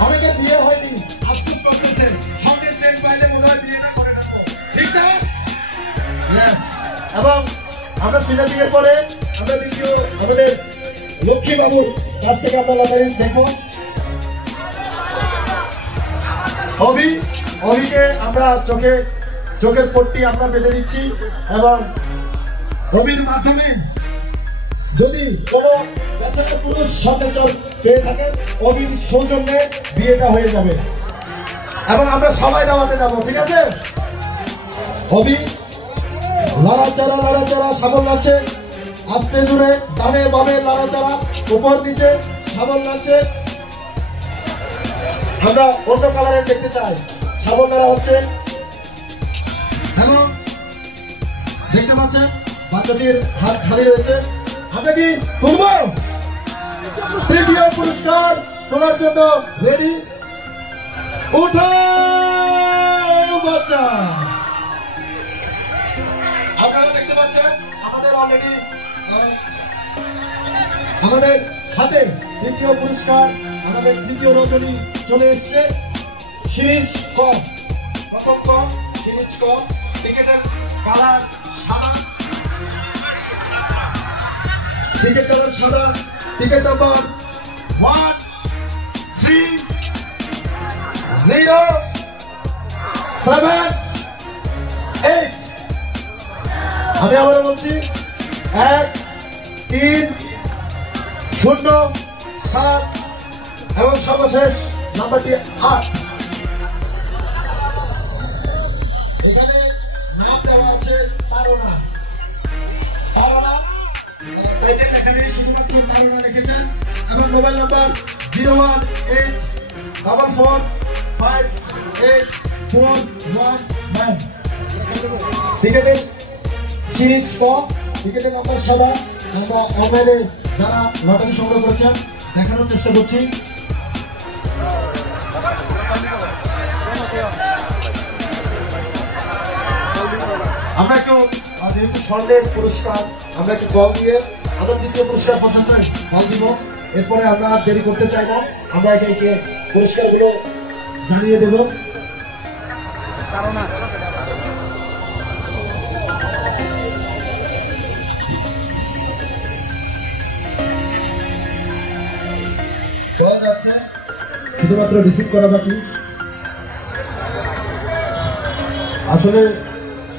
অনেকে বিয়ে হয়নি, আফসোস করতেছেন, স্বর্ণের চেন পাইলে মনে হয় বিয়ে না করে না, ঠিক না? এবং আমরা সিনেটিকের পরে আমরা দ্বিতীয় আমাদের লক্ষ্মী বাবুর কাছ থেকে আমরা লটারি দেখবো। অভিকে আমরা চোখের পট্টি আমরা বেঁধে দিচ্ছি এবং অভির মাধ্যমে যদি কোনো পুরুষ স্বর্ণচর পেয়ে থাকে, অভির সৌজন্যে বিয়েটা হয়ে যাবে এবং আমরা সবাই দাওয়াতে যাবো, ঠিক আছে? অভি লড়াচড়া সাবল লাগছে, আস্তে জুড়ে ডানে বামে লড়াচড়া, উপর নিচে সাবল লাগছে। আমরা অন্য কালারের দেখতে চাই। সাবল দ্বারা হচ্ছে এবং দেখতে পাচ্ছেন বাচ্চাটির হাত খালি রয়েছে। আমরা কি তুলব? তৃতীয় পুরস্কার তোলার জন্য রেডি? উঠো বাচ্চা। আপনারা দেখতে পাচ্ছেন আমাদের অলরেডি আমাদের হাতে তৃতীয় পুরস্কার, আমাদের তৃতীয় রজনী চলে এসছে। সিরিজ ক, প্রথম ক, সিরিজ ক, টিকেটের কালার সাদা, টিকেট কালার সাদা, টিকেট নাম্বার 13078। আমি আবার বলছি 1307 এবং সর্বশেষ নাম্বারটি 8। এখানে নাম দেওয়া আছে তারনা। এখানে শুধুমাত্র তারনা লিখেছেন এবং মোবাইল নাম্বার 018445841 টিকেটের সিরিজ ক, টিকেটের নাম্বার সাদা। আমরা অনলাইনে যারা লটারি সংগ্রহ করেছেন দেখানোর চেষ্টা করছি। আমরা একটু যেহেতু স্বর্ণের পুরস্কার, আমরা একটু বল দিয়ে আমরা দ্বিতীয় পুরস্কার পর্যন্ত বল দিব। এরপরে আমরা দেরি করতে চাই না, আমরা একে পুরস্কারগুলো জানিয়ে দেব। শুধুমাত্র রিসিভ করা বাকি। আসলে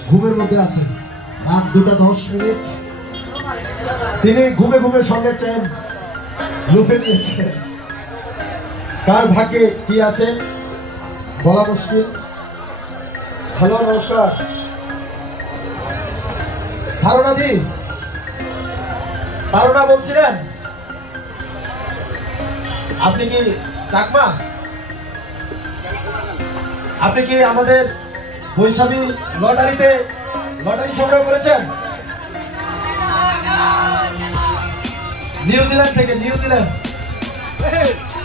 ঘুমের মধ্যে আছেন, রাত 2:10। তিনি ঘুমে স্বর্ণের চেন লুফে নিয়েছেন। কার ভাগ্যে কি আছে বলা মুশকিল। হ্যালো, নমস্কার। ধারণা বলছিলেন আপনি কি চাকমা? আপনি কি আমাদের বৈশাখী লটারি সংগ্রহ করেছেন? নিউজিল্যান্ড থেকে,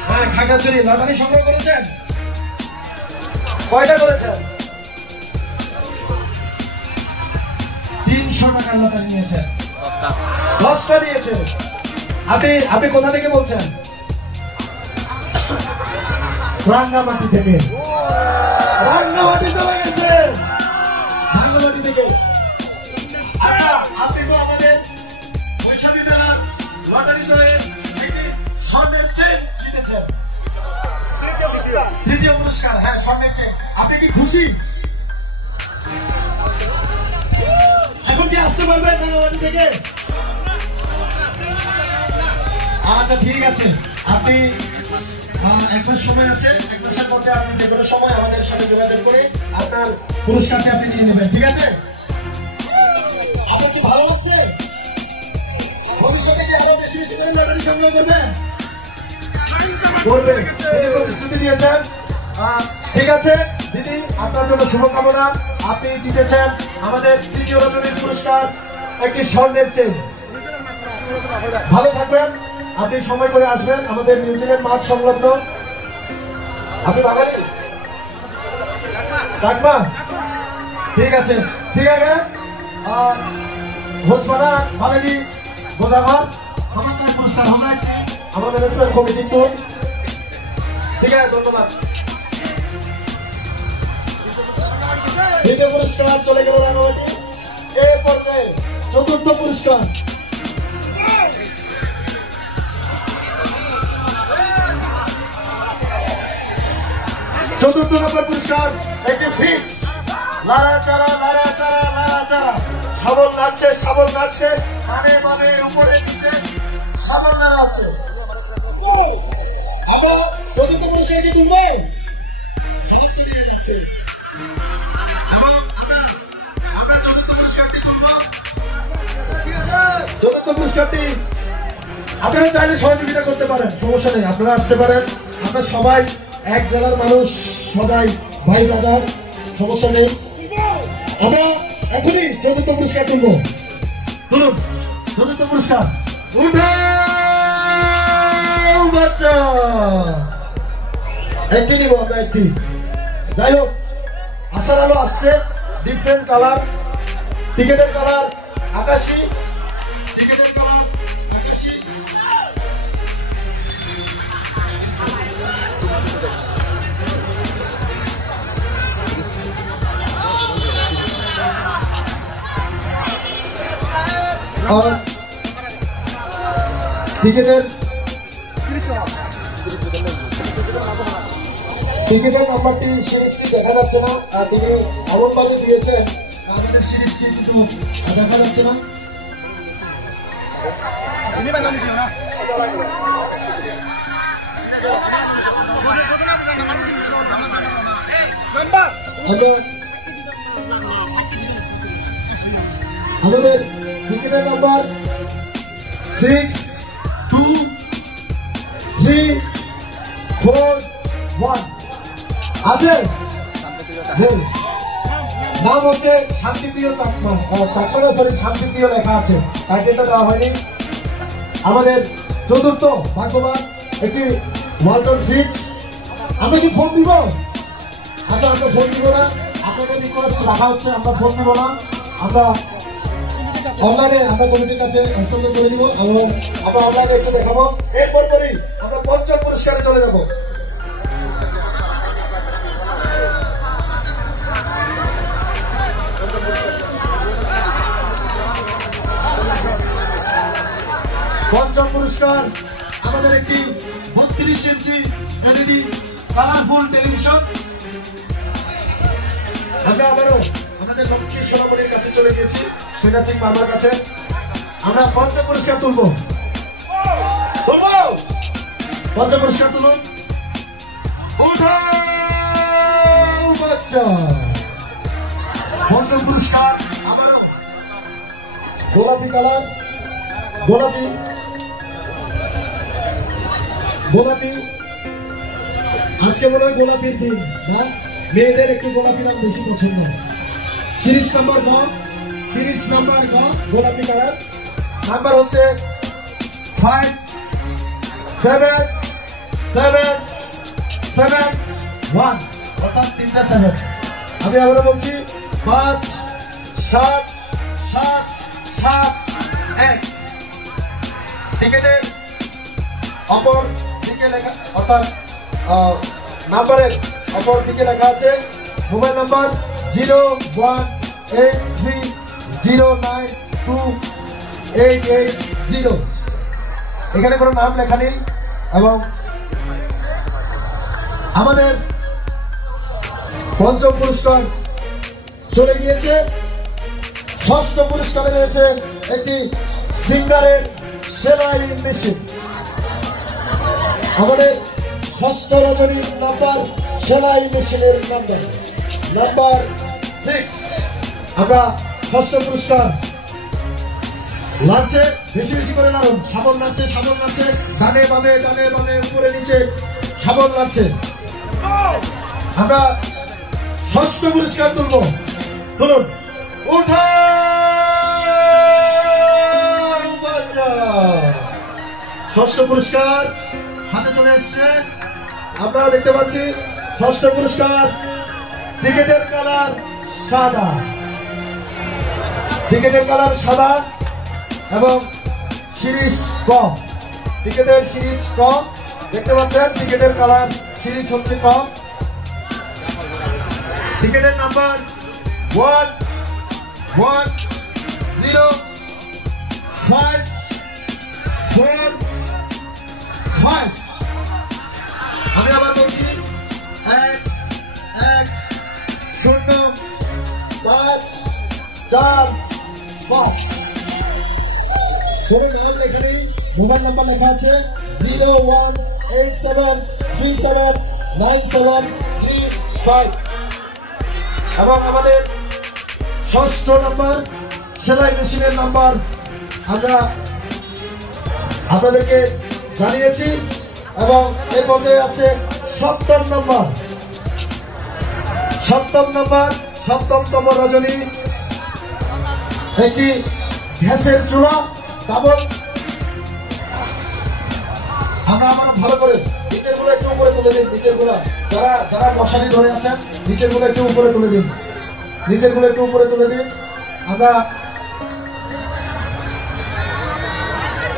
হ্যাঁ, খাগড়াছড়ি লটারি সংগ্রহ করেছেন? কয়টা করেছেন? 300 টাকার লটারি নিয়েছেন। 10টা নিয়েছেন। আপনি কোথা থেকে বলছেন? রাঙ্গামাটি থেকে। রাঙ্গামাটি চলে গেছে, রাঙ্গামাটি থেকে। আচ্ছা, আপনি তো আমাদের বৈশাখী মেলা স্বর্ণের চেন জিতেছেন। তৃতীয় পুরস্কার, হ্যাঁ স্বর্ণের চেন। আপনি কি খুশি? এখন কি আসতে পারবেন রাঙামাটি থেকে? আচ্ছা ঠিক আছে, আপনি এক মাস সময় আছে, এক মাসের মধ্যে আপনি যে কোনো সময় আমাদের সাথে যোগাযোগ করে আপনার পুরস্কারটি আপনি নিয়ে নেবেন, ঠিক আছে? আপনার কি ভালো লাগছে? ভবিষ্যতে কি আরো বেশি বেশি করে লটারি সংগ্রহ করবেন? করবেন, প্রতিশ্রুতি দিয়েছেন। ঠিক আছে দিদি, আপনার জন্য শুভকামনা। আপনি জিতেছেন আমাদের তৃতীয় রজনীর পুরস্কার, একটি স্বর্ণের চেন। ভালো থাকবেন, আপনি সময় করে আসবেন আমাদের নিউজিল্যান্ড মাঠ সংলগ্ন। আপনি বাঙালি? ডাকবা? ঠিক আছে, ঠিক আছে। ঘোষপাড়া বাঙালি বোঝাবার আমাদের পুরস্কার হবে আমাদের কমিটি। ঠিক আছে, ধন্যবাদ। দ্বিতীয় পুরস্কার চলে গেল রাঙামাটি। এই পর্যায়ে চতুর্থ পুরস্কার, চতুর্থ নম্বর পুরস্কার একটি ফিক্স। লাড়াচাড়া লাড়াচাড়া লাড়াচাড়া, শাবল নাচছে শাবল নাচছে, মানে মানে উপরে নিচে শাবল নাড়া আছে। আমরা চতুর্থ পুরস্কার কি তুলবো? এবং আমরা চতুর্থ পুরস্কারটি তুলবো। চতুর্থ পুরস্কারটি আপনারা চাইলে সহযোগিতা করতে পারেন, সমস্যা নেই, আপনারা আসতে পারেন। আমরা সবাই এক জেলার মানুষ, সবাই ভাই ব্রাদার, সমস্যা নেই। আমরা এখনই চতুর্থ পুরস্কার তুলবো। তুলুন চতুর্থ পুরস্কার। বাচ্চা একটি নিব আমরা, একটি। যাই হোক, আশার আলো আসছে, ডিফারেন্ট কালার, টিকেটের কালার আকাশী, টিকেটের কালার আকাশী। আর টিকেটের নাম্বারটি সিরিজটি দেখা যাচ্ছে না, আর তিনি এমনভাবে দিয়েছেন আমাদের সিরিজটি কিন্তু দেখা যাচ্ছে না। আমাদের টিকেটের নাম্বার 6231 আছে। নাম হচ্ছে শান্তিপ্রিয় চাকমা, চাকমা সরি শান্তিপ্রিয় লেখা আছে, টাইটেলটা দেওয়া হয়নি। আমাদের চতুর্থ ভাগ্যবান একটি ওয়ালটন ফ্রিজ। আমরা কি ফোন দিব? আচ্ছা, আমরা ফোন দিব না, আপনাদের রিকোয়েস্ট রাখা হচ্ছে, আমরা ফোন দিব না, আমরা অনলাইনে আমরা কমিটির কাছে হস্তান্তর করে দিব এবং আমরা অনলাইনে একটু দেখাবো। এরপর পরই আমরা পঞ্চম পুরস্কারে চলে যাব। পঞ্চম পুরস্কার আমাদের একটি 32 ইঞ্চি এলইডি কালারফুল টেলিভিশন। আমরা আবারও আমাদের লক্ষ্মী সোনামণির কাছে চলে গিয়েছি, সেটা ঠিক আমার কাছে। আমরা পঞ্চম পুরস্কার তুলব। পঞ্চম পুরস্কার তুলুন। পঞ্চম পুরস্কার আবারও গোলাপি কালার, গোলাপি গোলাপি। আজকে মনে হয় গোলাপির দিন না, মেয়েদের একটু গোলাপি রং বেশি পছন্দ। সিরিজ নাম্বার গ, গোলাপি কালার। নাম্বার হচ্ছে 5771, অর্থাৎ 3টা 7। আমি আবারও বলছি 5771। টিকেটের অপর দিকে লেখা, অর্থাৎ নাম্বারের অপর দিকে লেখা আছে মোবাইল নাম্বার 0183092880। এখানে কোনো নাম লেখা নেই। এবং আমাদের পঞ্চম পুরস্কার চলে গিয়েছে। ষষ্ঠ পুরস্কারে রয়েছে একটি সিঙ্গারের সেলাই মেশিন। আমাদের ষষ্ঠ রজনীর নাম্বার সেলাই মেশিনের নাম্বার 6। আমরা ষষ্ঠ পুরস্কার লাঞ্চে বেশি বেশি করে নাড়ুন। শাবল নাচছে, শাবল নাচছে, ডানে বামে ডানে বামে উপরে নিচে শাবল নাচছে। আমরা ষষ্ঠ পুরস্কার তুলব। তুলুন, উঠা ষষ্ঠ পুরস্কার হাতে চলে এসছে। আপনারা দেখতে পাচ্ছি ষষ্ঠ পুরস্কার টিকেটের কালার সাদা, টিকেটের কালার সাদা এবং সিরিজ কম। টিকেটের সিরিজ কম দেখতে পাচ্ছেন, টিকেটের কালার সিরিজ হচ্ছে কম। টিকেটের নাম্বার 1105445। আমি আবার বলছি 11054। নাম লেখা নেই, মোবাইল নাম্বার লেখা আছে 0187379735। এবং আমাদের ষষ্ঠ নাম্বার সেলাই মেশিনের নাম্বার আমরা আপনাদেরকে জানিয়েছি। এবং এই পর্যায়ে আছে সপ্তম নাম্বার, সপ্তমতম রজনী একটি গ্যাসের চুলা কাবল। আমরা আমার ভালো করে নিচের গুলো একটু উপরে তুলে দিন। নিচের গুলো যারা মশারি ধরে আছেন নিচের গুলো একটু উপরে তুলে দিন, নিচের গুলো একটু উপরে তুলে দিন। আমরা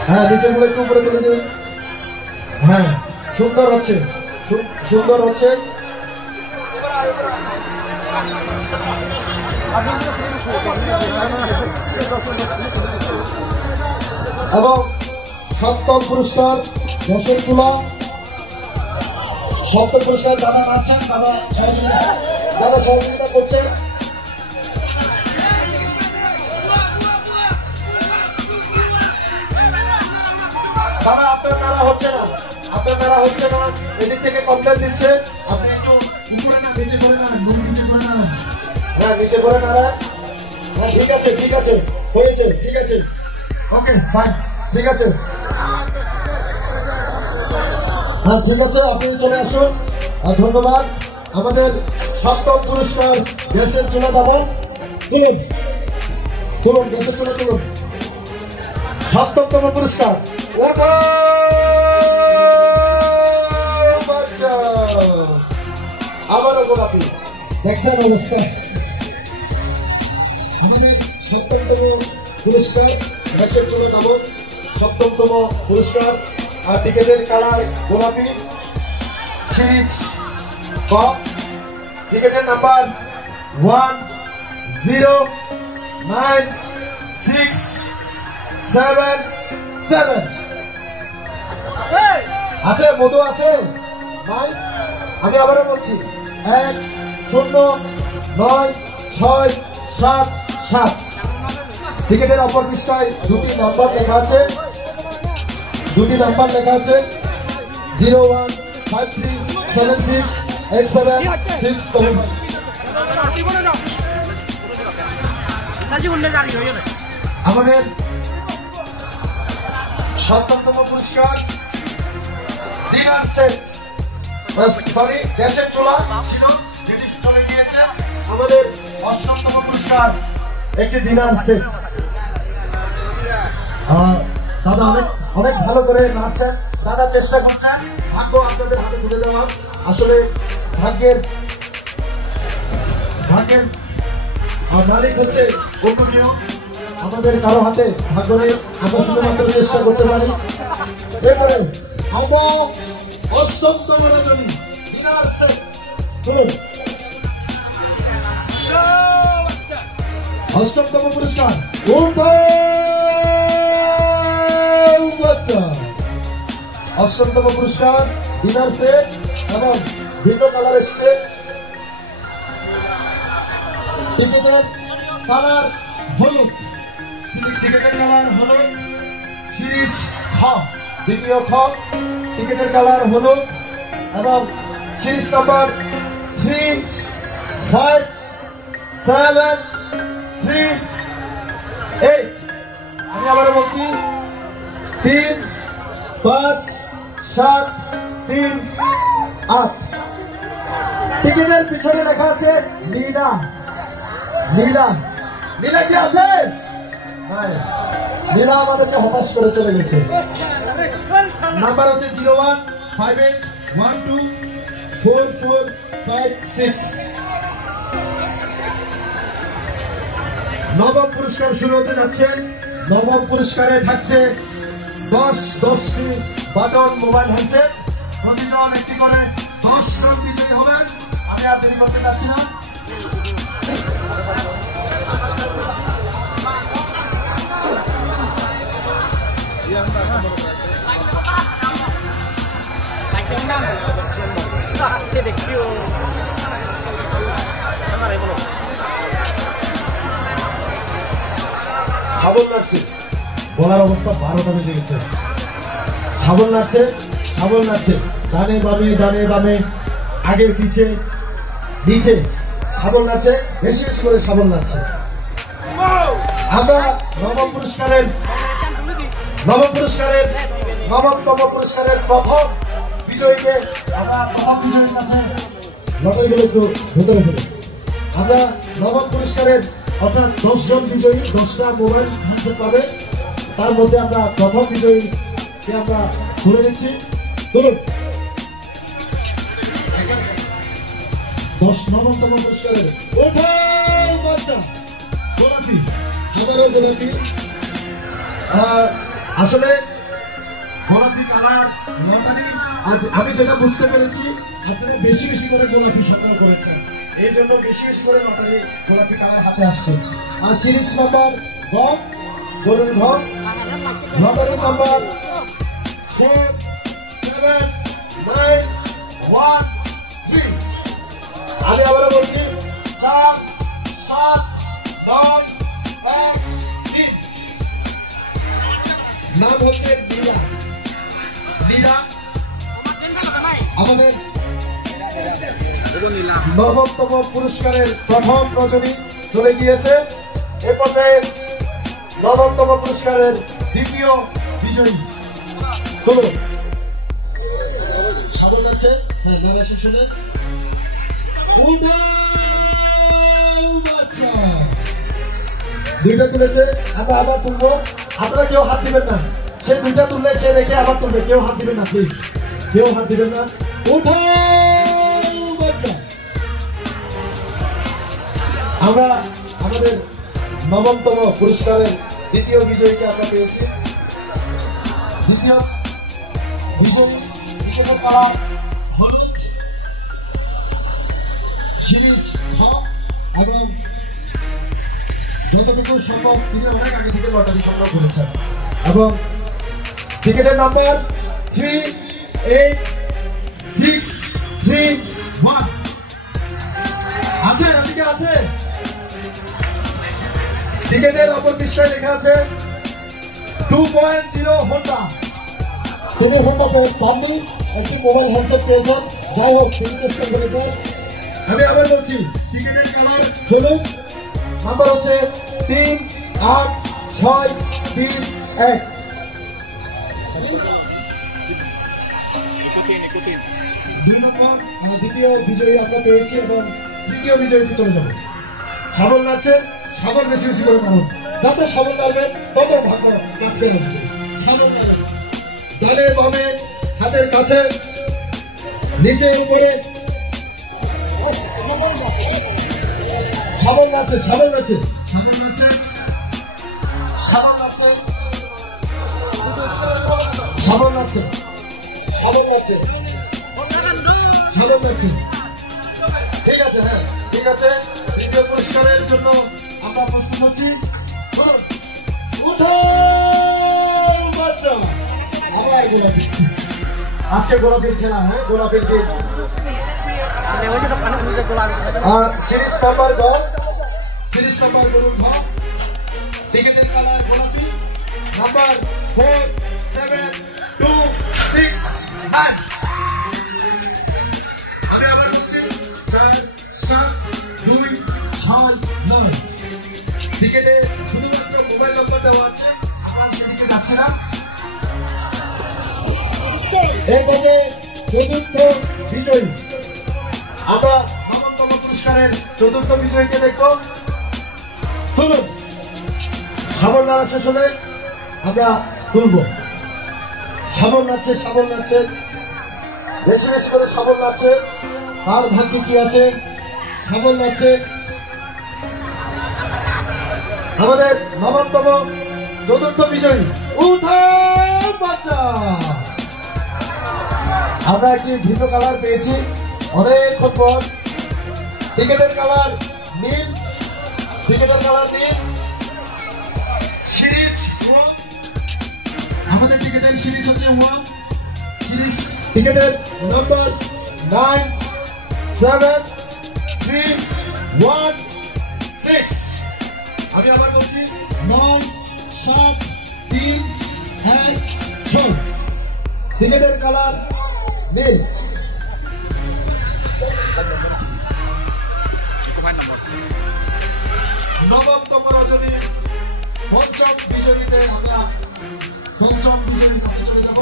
হ্যাঁ, নিচের গুলো একটু উপরে তুলে দিন। হ্যাঁ, সুন্দর হচ্ছে, সুন্দর হচ্ছে। এবং সপ্তম পুরস্কার দশের চুলা। সপ্তম পুরস্কার দাদা নাচছেন, দাদা সহযোগিতা করছেন। দাদা আপনার মেলা হচ্ছে না, আপনার মেলা হচ্ছে না, এদিক থেকে কমপ্লেন দিচ্ছে। আপনি একটু উপরে না, নিচে করে না, নিচে করে না, হ্যাঁ নিচে করে না। হ্যাঁ ঠিক আছে, ঠিক আছে, হয়েছে, ঠিক আছে, ওকে ফাইন, ঠিক আছে। হ্যাঁ ঠিক আছে, আপনি চলে আসুন। ধন্যবাদ। আমাদের সপ্তম পুরস্কার গ্যাসের চুলা দাবা। তুলুন, তুলুন, গ্যাসের চুলা তুলুন। সপ্তমতম পুরস্কার আবারও গোলাপি দেখছেন অবস্থা। আমাদের সপ্তমতম পুরস্কার গ্যাসের চুলা নামক সপ্তমতম পুরস্কার। আর টিকেটের কালার গোলাপি, সিরিজ কম। টিকেটের নাম্বার 10967 আছে। মধু আছে নাই? আমি আবারও বলছি 10967। টিকেটের অপর পৃষ্ঠায় দুটি নাম্বার লেখা আছে, 0153768767। আমাদের সপ্তমতম পুরস্কার ডিনার সেট, সরি গ্যাসের চুলা ছিল, যেটি চলে গিয়েছে। আমাদের অষ্টমতম পুরস্কার একটি ডিনার সেট। দাদা অনেক ভালো করে নাচছেন, দাদা চেষ্টা করছেন ভাগ্য আপনাদের হাতে তুলে দেওয়ার। আসলে ভাগ্যের মালিক হচ্ছে অন্য কেউ, আমাদের কারো হাতে ভাগ্য নেই। আমরা শুধুমাত্র চেষ্টা করতে পারি। এবারে অষ্টমতম রজনী ডিনার সেট। অষ্টমতম পুরস্কার অষ্টমতম পুরস্কার ডিনার সেট এবং ভিন্ন কালার এসছে। টিকিটের কালার হলুদ, টিকিটের কালার হলুদ, সিরিজ খ দ্বিতীয় খ, টিকিটের কালার হলুদ এবং সিরিজ নাম্বার 357338। আমি আবার বলছি 357338। টিকিটের পিছনে লেখা আছে নীলা। নীলা নীলা কি আছে? নীলা আমাদেরকে হতাশ করে চলে গেছে। নাম্বার হচ্ছে 0158124456। নবম পুরস্কার শুরু হতে যাচ্ছে। নবম পুরস্কারে থাকছে 10টি বাটন মোবাইল হ্যান্ডসেট, প্রতিজন একটি করে 10 জন বিজয়ী হবেন। আমি আর দেরি করতে চাচ্ছি না। ছাগল নাচছে, বলার অবস্থা 12টা বেজে গেছে। ছাগল নাচছে, ছাগল নাচছে, ডানে বামে ডানে বামে, আগে পিছে নিচে ছাগল নাচছে, বেশি বেশি করে ছাগল নাচছে। আমরা নবম পুরস্কারের নবমতম পুরস্কারের প্রথম বিজয়ীকে আমরা প্রথম বিজয়ীর কাছে লটারিগুলো একটু ভেতরে ফেলি। আমরা নবম পুরস্কারের অর্থাৎ 10 জন বিজয়ী 10টা মোবাইল হ্যান্ডসেট পাবে। তার মধ্যে আমরা প্রথম বিজয়ীকে আমরা তুলে নিচ্ছি। তুলুন। নবমতম পুরস্কারের বাচ্চা গোলাপি, আবারও গোলাপি। আসলে গোলাপি কালার লটারি, আজ আমি যেটা বুঝতে পেরেছি আপনারা বেশি বেশি করে গোলাপি সংগ্রহ করেছেন, এই জন্য বেশি বেশি করে লটারি গোলাপি কালার হাতে আসছে। আর সিরিজ নাম্বার লটারি নাম্বার 4791। আমি আবার বলছি 4 7 10 1 3। নাম হচ্ছে নীলা। নীলা আমাদের নবমতম পুরস্কারের প্রথম রজনী চলে গিয়েছে। এ পর্যায়ে নবমতম পুরস্কারের দ্বিতীয় বিজয়ী হলো সাবল আছে। নাম এসে শুনে দুইটা তুলেছে, আমরা আবার তুলবো। আপনারা কেউ হাত দিবেন না, সে দুইটা তুললে সে রেখে আবার তুলবে, কেউ হাত দিবেন না প্লিজ, কেউ হাত দিবেন না। আমরা আমাদের নবমতম পুরস্কারের দ্বিতীয় বিজয়ীকে আমরা পেয়েছি। দ্বিতীয় হলুদ, সিরিজ খ এবং যতটুকু সম্ভব তিনি অনেক আগে থেকে লটারি সংগ্রহ করেছেন এবং টিকিটের নাম্বার 38631 আছে। এদিকে আছে, টিকিটের অপর পৃষ্ঠায় লেখা আছে 2.0 হোন্ডা। তিনি হোন্ডা পাননি, একটি মোবাইল হ্যান্ডসেট পেয়েছেন। যাই হোক, তিনি চেষ্টা করেছেন। আমি আবার বলছি টিকিটের কালার হলুদ, নাম্বার হচ্ছে 38631। দ্বিতীয় বিজয়ী আমরা পেয়েছি এবং তৃতীয় বিজয়ীতে চলে যাবো। সাবল নাচছে, সাবল বেশি বেশি করে নামুন, যত সাবল নামবেন তত ভাগ্য কাছে আসবে। সাবল নামবেন ডানে বামে, হাতের কাছে, নিচে উপরে। সাবল নাচছে, সাবল নাচছে, সাবল নাচছে, সাবল নাচছে, সাবল নাচছে, সাবল নাচছে। ঠিক আছে, হ্যাঁ ঠিক আছে। দ্বিতীয় পুরস্কারের জন্য আমরা প্রস্তুত হচ্ছি। উঠো বাচ্চা, আবার গোলাপি। আজকে গোলাপের খেলা, হ্যাঁ গোলাপের দিন। সিরিজ নাম্বার গ, সিরিজ নাম্বার ধরুন গ, টিকেটের কালার গোলাপি, নাম্বার 4 7 2 6 9। আমি আবার বলছি 4 7 2 6 9। টিকেটে শুধুমাত্র মোবাইল নাম্বার দেওয়া আছে, আপনারা সেদিকে যাচ্ছে না। এরপরে চতুর্থ বিজয়ী, আমরা নবমতম পুরস্কারের চতুর্থ বিজয়ীকে দেখব। তুলুন, শাবল নাড়া শেষ হলে আমরা তুলব। শাবল নাচছে, শাবল নাচছে, বেশি বেশি করে শাবল নাচছে। তার ভাগ্যে কি আছে? শাবল নাচছে। আমাদের নবমতম চতুর্থ বিজয়ী উঠান বাচ্চা। আমরা একটি ভিন্ন কালার পেয়েছি অনেকক্ষণ পর। টিকেটের কালার নীল, টিকেটের কালার নীল। সিরিজ আমাদের টিকেটের সিরিজ হচ্ছে 1 সিরিজ। টিকেটের নাম্বার 9 7 3 1 6। আমি আবার বলছি 9 7 3 1 6। টিকেটের কালার নীল। নবমতম রজনী পঞ্চম বিজয়ীতে আমরা পঞ্চম বিজয়ীর কাছে চলে যাব।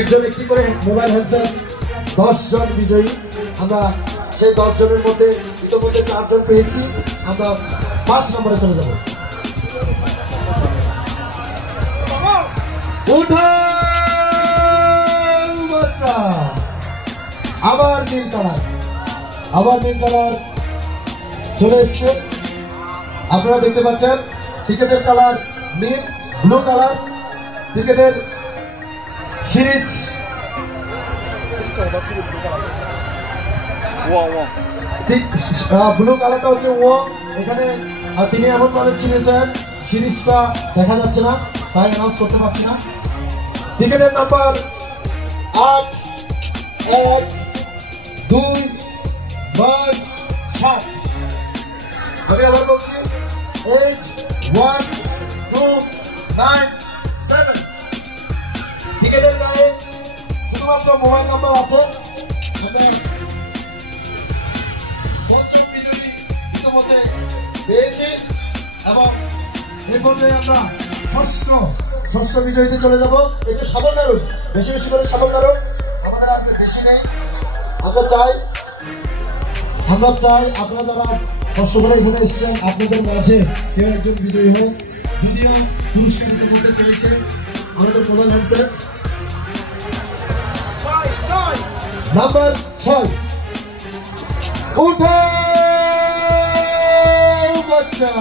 একজন একটি করে মোবাইল হ্যান্ডসেট, 10 জন বিজয়ী। আমরা সেই 10 জনের মধ্যে ইতিমধ্যে 4 জন পেয়েছি। আমরা 5 নম্বরে চলে যাব। আবার নীল কালার, আবার নীল কালার চলে এসছে। আপনারা দেখতে পাচ্ছেন টিকেটের কালার নীল, ব্লু কালার। টিকেটের সিরিজ ব্লু কালারটা হচ্ছে ও। এখানে তিনি এমন ভাবে ছিলেছেন, সিরিজটা দেখা যাচ্ছে না, তাই অ্যানাউন্স করতে পারছি না। টিকেটের নাম্বার 8 1 2 9 7। আমি আবার বলছি 8 1 2 9 7। টিকেটের গায়ে শুধুমাত্র মোবাইল নাম্বার আছে। পঞ্চম বিজয়ী ইতিমধ্যে পেয়েছে এবং এই পর্যায়ে আমরা ষষ্ঠ বিজয়ীতে চলে যাব। একটু শাবল নাড়ুন, বেশি বেশি করে শাবল নাড়ুন। আমাদের আর বেশি নেই। আমরা চাই আপনারা যারা কষ্ট করে এখানে এসেছেন, আপনাদের মাঝে কেউ একজন বিজয়ী হোক। যদিও পুরস্কার ইতিমধ্যে পেয়েছে আমাদের মোবাইল হ্যান্ডসেট নাম্বার 6 উঠে বাচ্চা।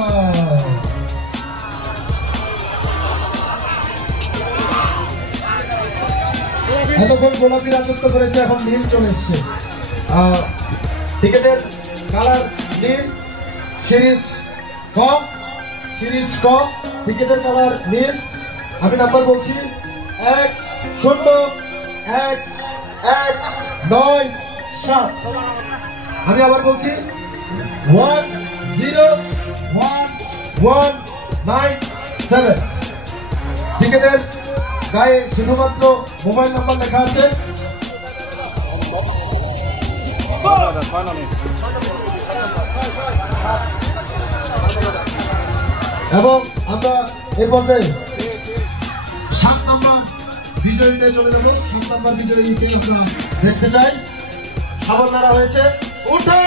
এতক্ষণ গোলাপি রাজত্ব করেছে, এখন নীল চলে এসছে। টিকেটের কালার নীল, সিরিজ ক, সিরিজ ক। টিকেটের কালার নীল। আমি নাম্বার বলছি 1 0 1 1 9 7। আমি আবার বলছি 1 0 1 1 9 7। টিকেটের গায়ে শুধুমাত্র মোবাইল নাম্বার লেখা আছে। এবং আমরা এই পর্যায়ে 7 নম্বর বিজয়ীতে চলে যাব। 7 নম্বর বিজয়ীকে দেখতে চাই। শাবল নাড়া হয়েছে, উঠাচ্ছে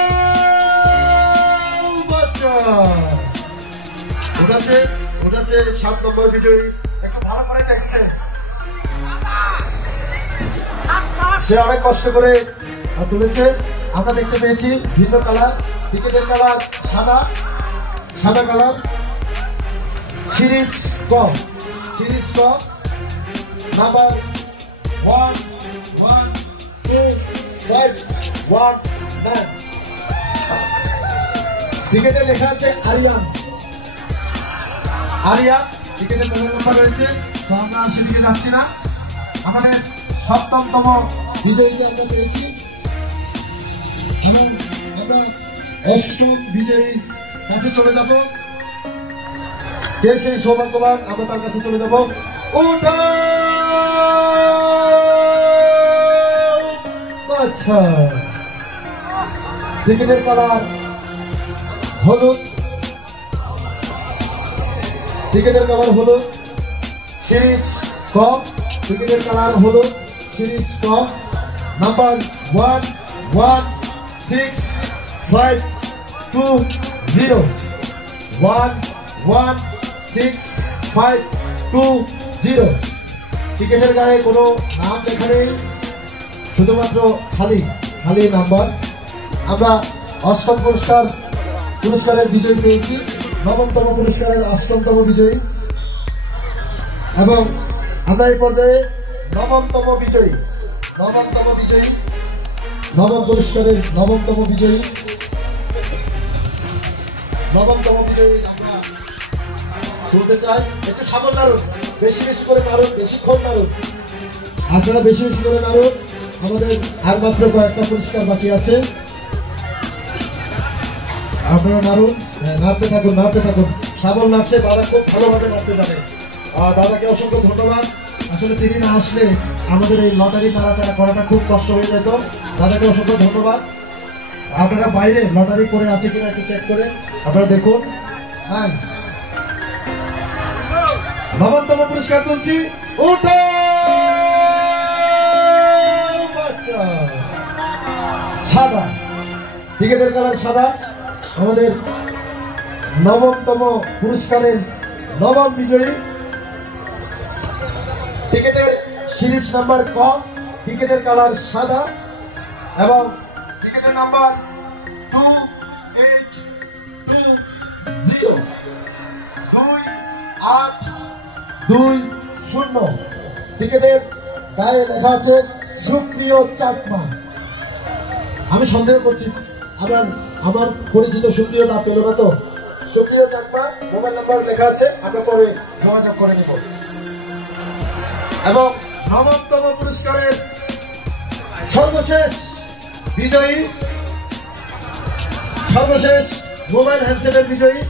7 নম্বর বিজয়ী। একটু ভালো করে দেখছে, সে অনেক কষ্ট করে তুলেছে। আমরা দেখতে পেয়েছি ভিন্ন কালার। টিকেটের কালার সাদা, সাদা কালার। সিরিজ ক, সিরিজ ক। নাম্বার 1 1 2 5 1 9। টিকেটে লেখা আছে আরিয়ান, আরিয়া। টিকেটের মোবাইল নাম্বার রয়েছে, তো আমরা সেদিকে যাচ্ছি না। আমাদের 7তম বিজয়ীকে আমরা পেয়েছি এবং আমরা 8ম বিজয়ী কাছে চলে যাব। কে সেই সৌভাগ্যবান, আমরা তার কাছে চলে যাব। আচ্ছা, টিকিটের কালার হলুদ, টিকিটের কালার হলুদ, সিরিজ কম, টিকিটের কালার হলুদ, সিরিজ কম, নাম্বার 11652 11652। টিকিটের গায়ে কোনো নাম লেখা নেই, শুধুমাত্র খালি নাম্বার। আমরা 8ম পুরস্কারের বিজয়ী পেয়েছি, 9তম পুরস্কারের 8তম বিজয়ী এবং আমরা এই পর্যায়ে 9তম বিজয়ী, 9ম পুরস্কারের 9তম বিজয়ী আমরা বলতে চাই। একটু সাবল নাড়ুন, বেশি করে নাড়ুন, বেশিক্ষণ নাড়ুন, আপনারা বেশি করে নাড়ুন। আমাদের আর মাত্র কয়েকটা পুরস্কার বাকি আছে, আপনারা নাড়ুন, নাড়তে থাকুন। সাবল নাড়ছে, দাদা খুব ভালোভাবে নাড়তে জানে। দাদাকে অসংখ্য ধন্যবাদ। আসলে তিনি না আসলে আমাদের এই লটারি নাড়াচাড়া করাটা খুব কষ্ট হয়ে যেত। দাদাকে অসংখ্য ধন্যবাদ। আপনারা বাইরে লটারি করে আছে কিনা একটু চেক করে আপনারা দেখুন। হ্যাঁ, 9তম পুরস্কার তুলছি, সাদা, টিকিটের কালার সাদা। আমাদের 9তম পুরস্কারের 9ম বিজয়ী, টিকিটের সিরিজ নাম্বার কম, টিকিটের কালার সাদা এবং টিকিটের নাম্বার 2820। টিকিটের গায়ে লেখা আছে সুপ্রিয় চাকমা। আমি সন্দেহ করছি আমার পরিচিত সুপ্রিয় না পেল না তো। সুপ্রিয় চাকমা, মোবাইল নাম্বার লেখা আছে, আমরা পরে যোগাযোগ করে নেব। এবং 9তম পুরস্কারের সর্বশেষ বিজয়ী, সর্বশেষ মোবাইল হ্যান্ডসেটের বিজয়ী।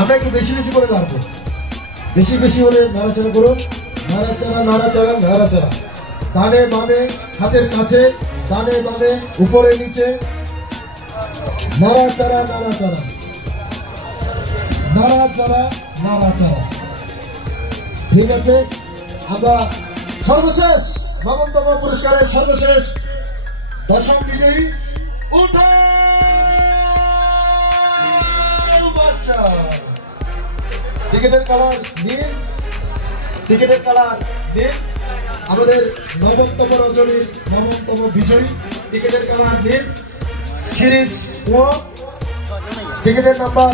আমরা একটু বেশি করে নাড়বো, বেশি করে নাড়াচাড়া করুন, নাড়াচাড়া। ডানে বামে, হাতের কাছে, ডানে বামে, উপরে নিচে, নাড়াচাড়া। ঠিক আছে, আমরা সর্বশেষ 9তম পুরস্কারের সর্বশেষ 10ম বিজয়ী টিকিটের কালার নীল, আমাদের 9তম রজনীর 9তম বিজয়ী, টিকিটের কালার নীল, সিরিজ ও, টিকিটের নাম্বার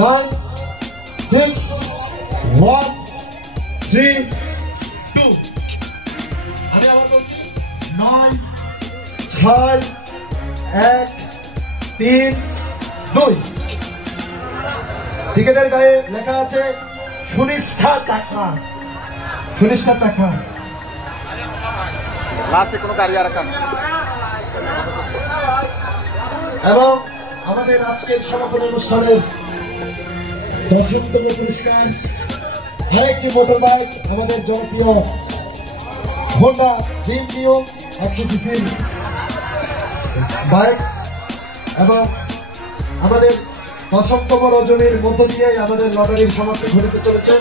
96132। আমি আবার বলছি 96132। টিকিটের গায়ে লেখা আছে সুনিষ্ঠা চাকমা। এবং আমাদের আজকের সমাপনী অনুষ্ঠানের 10তম পুরস্কার আরেকটি মোটর বাইক, আমাদের জনপ্রিয় Honda dream new 100cc bike. এবং আমাদের 10তম রজনীর মধ্য দিয়ে আমাদের লটারির সমাপ্তি ঘটিতে চলেছে।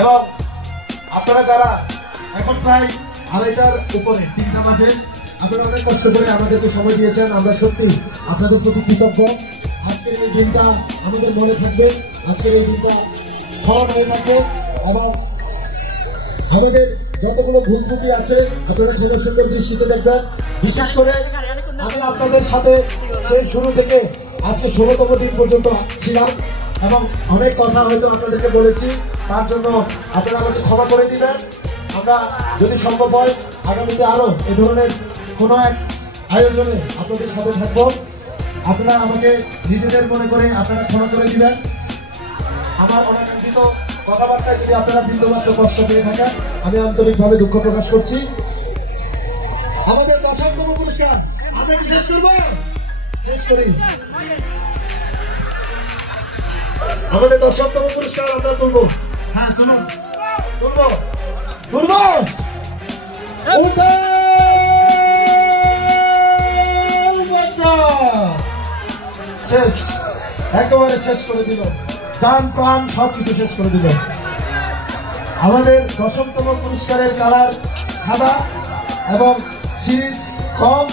এবং আপনারা যারা এখন প্রায় 2:30টার উপরে 3টা বাজে, আপনারা অনেক কষ্ট করে আমাদেরকে সময় দিয়েছেন, আমরা সত্যি আপনাদের প্রতি কৃতজ্ঞ। আজকের এই দিনটা আমাদের মনে থাকবে, আজকের এই দিনটা স্মরণ হয়ে থাকবে। এবং আমাদের যতগুলো ভুল ত্রুটি আছে আপনারা খুব সুন্দর দৃষ্টিতে দেখবেন। বিশেষ করে আমি আপনাদের সাথে সেই শুরু থেকে আজকে 16তম দিন পর্যন্ত ছিলাম এবং অনেক কথা হয়তো আপনাদেরকে বলেছি, তার জন্য আপনারা আমাকে ক্ষমা করে দিবেন। আমরা যদি সম্ভব হয় আগামীতে আরো এই ধরনের কোনো এক আয়োজনে আপনাদের সাথে থাকবো। আপনারা আমাকে নিজেদের মনে করে আপনারা ক্ষমা করে দিবেন। আমার অনাকাঙ্ক্ষিত কথাবার্তায় যদি আপনারা বিন্দুমাত্র কষ্ট পেয়ে থাকেন আমি আন্তরিকভাবে দুঃখ প্রকাশ করছি। আমাদের 10তম পুরস্কার আমরা কি শেষ করবো? শেষ করি। আমাদের 10তম পুরস্কার আমরা তুলবো। হ্যাঁ তুলুন, তুলবো তুলবো। শেষ, একেবারে শেষ করে দিল, গান প্রাণ সবকিছু শেষ করে দিল। আমাদের 10তম পুরস্কারের কালার সাদা এবং সিরিজ কম।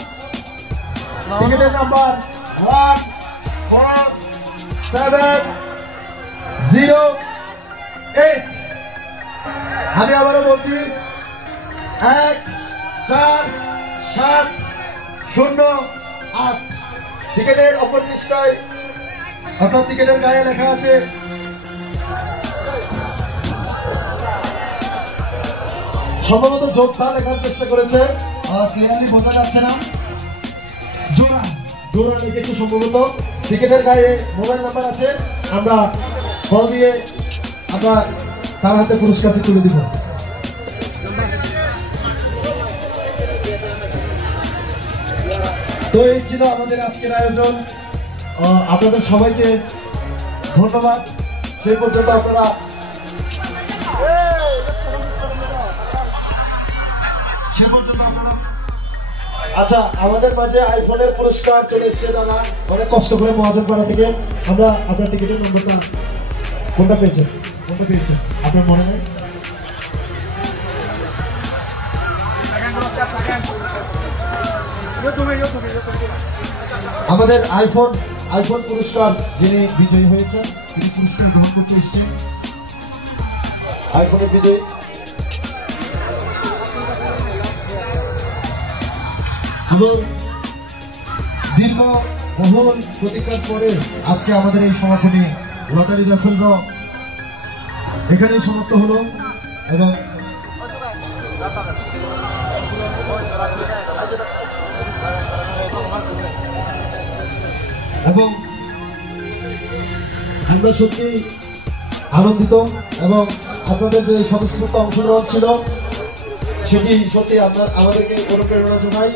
টিকিটের নাম্বার 14708। আমি আবারও বলছি 14708। টিকিটের অপর পৃষ্ঠায় অর্থাৎ টিকিটের গায়ে লেখা আছে সম্ভবত যোদ্ধা লেখার চেষ্টা করেছে, ক্লিয়ারলি বোঝা যাচ্ছে না। জোড়া জোড়া লিখেছে সম্ভবত। টিকিটের গায়ে মোবাইল নাম্বার আছে। আমরা কল দিয়ে আমরা তার হাতে পুরস্কারটি তুলে দিব। তো এই ছিল আমাদের আজকের আয়োজন। আপনাদের সবাইকে ধন্যবাদ। সেই পর্যন্ত আপনারা আচ্ছা, আমাদের মাঝে আইফোনের পুরস্কার চলে এসছে দাদা, অনেক কষ্ট করে মহাজনপাড়া থেকে। আমরা আপনার টিকিটের নম্বরটা কোনটা পেয়েছেন? কোনটা পেয়েছেন আপনার মনে নেই? আমাদের আইফোন পুরস্কার যিনি বিজয়ী হয়েছেন তিনি পুরস্কার গ্রহণ করতে এসছেন। আইফোনের বিজয়ী দীর্ঘ বহুল প্রতীক্ষার পরে আজকে আমাদের এই সমাপনী লটারি রাফেল ড্র এখানেই সমাপ্ত হলো এবং আমরা সত্যি আনন্দিত এবং আপনাদের যে স্বতঃস্ফূর্ত অংশগ্রহণ ছিল সেটি সত্যি আমাদেরকে অনুপ্রেরণা যোগায়।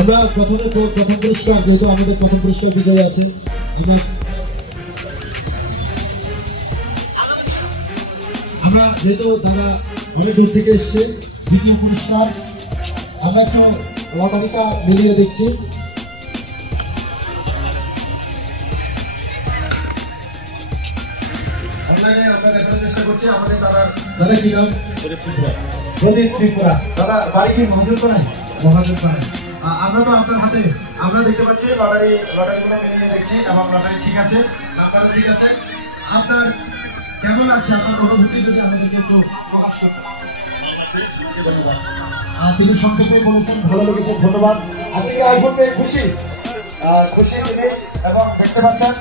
আমরা প্রথম পুরস্কার, যেহেতু আমাদের প্রথম পুরস্কার বিজয়ী আছে, আমরা যেহেতু দাদা অনেক দূর থেকে এসছে, দ্বিতীয় পুরস্কার আমরা একটু লটারিটা মিলিয়ে দেখছি। অনলাইনে আমরা দেখানোর চেষ্টা করছি আমাদের দাদা কি নাম? প্রদীপ ত্রিপুরা। দাদা বাড়ি কি মহাজনপাড়ায়? মহাজনপাড়ায়। আমরা তো আপনার হাতে আমরা দেখতে পাচ্ছি লটারিগুলো মিলিয়ে দেখছি এবং লটারি ঠিক আছে, নাম্বারও ঠিক আছে। আপনার কেমন লাগছে? আপনার অনুভূতি যদি আমাদেরকে একটু প্রকাশ করতেন। ধন্যবাদ। তিনি সংক্ষেপে বলেছেন ভালো লেগেছে, ধন্যবাদ। আপনি কি আইফোন পেয়ে খুশি? খুশি তিনি এবং দেখতে পাচ্ছেন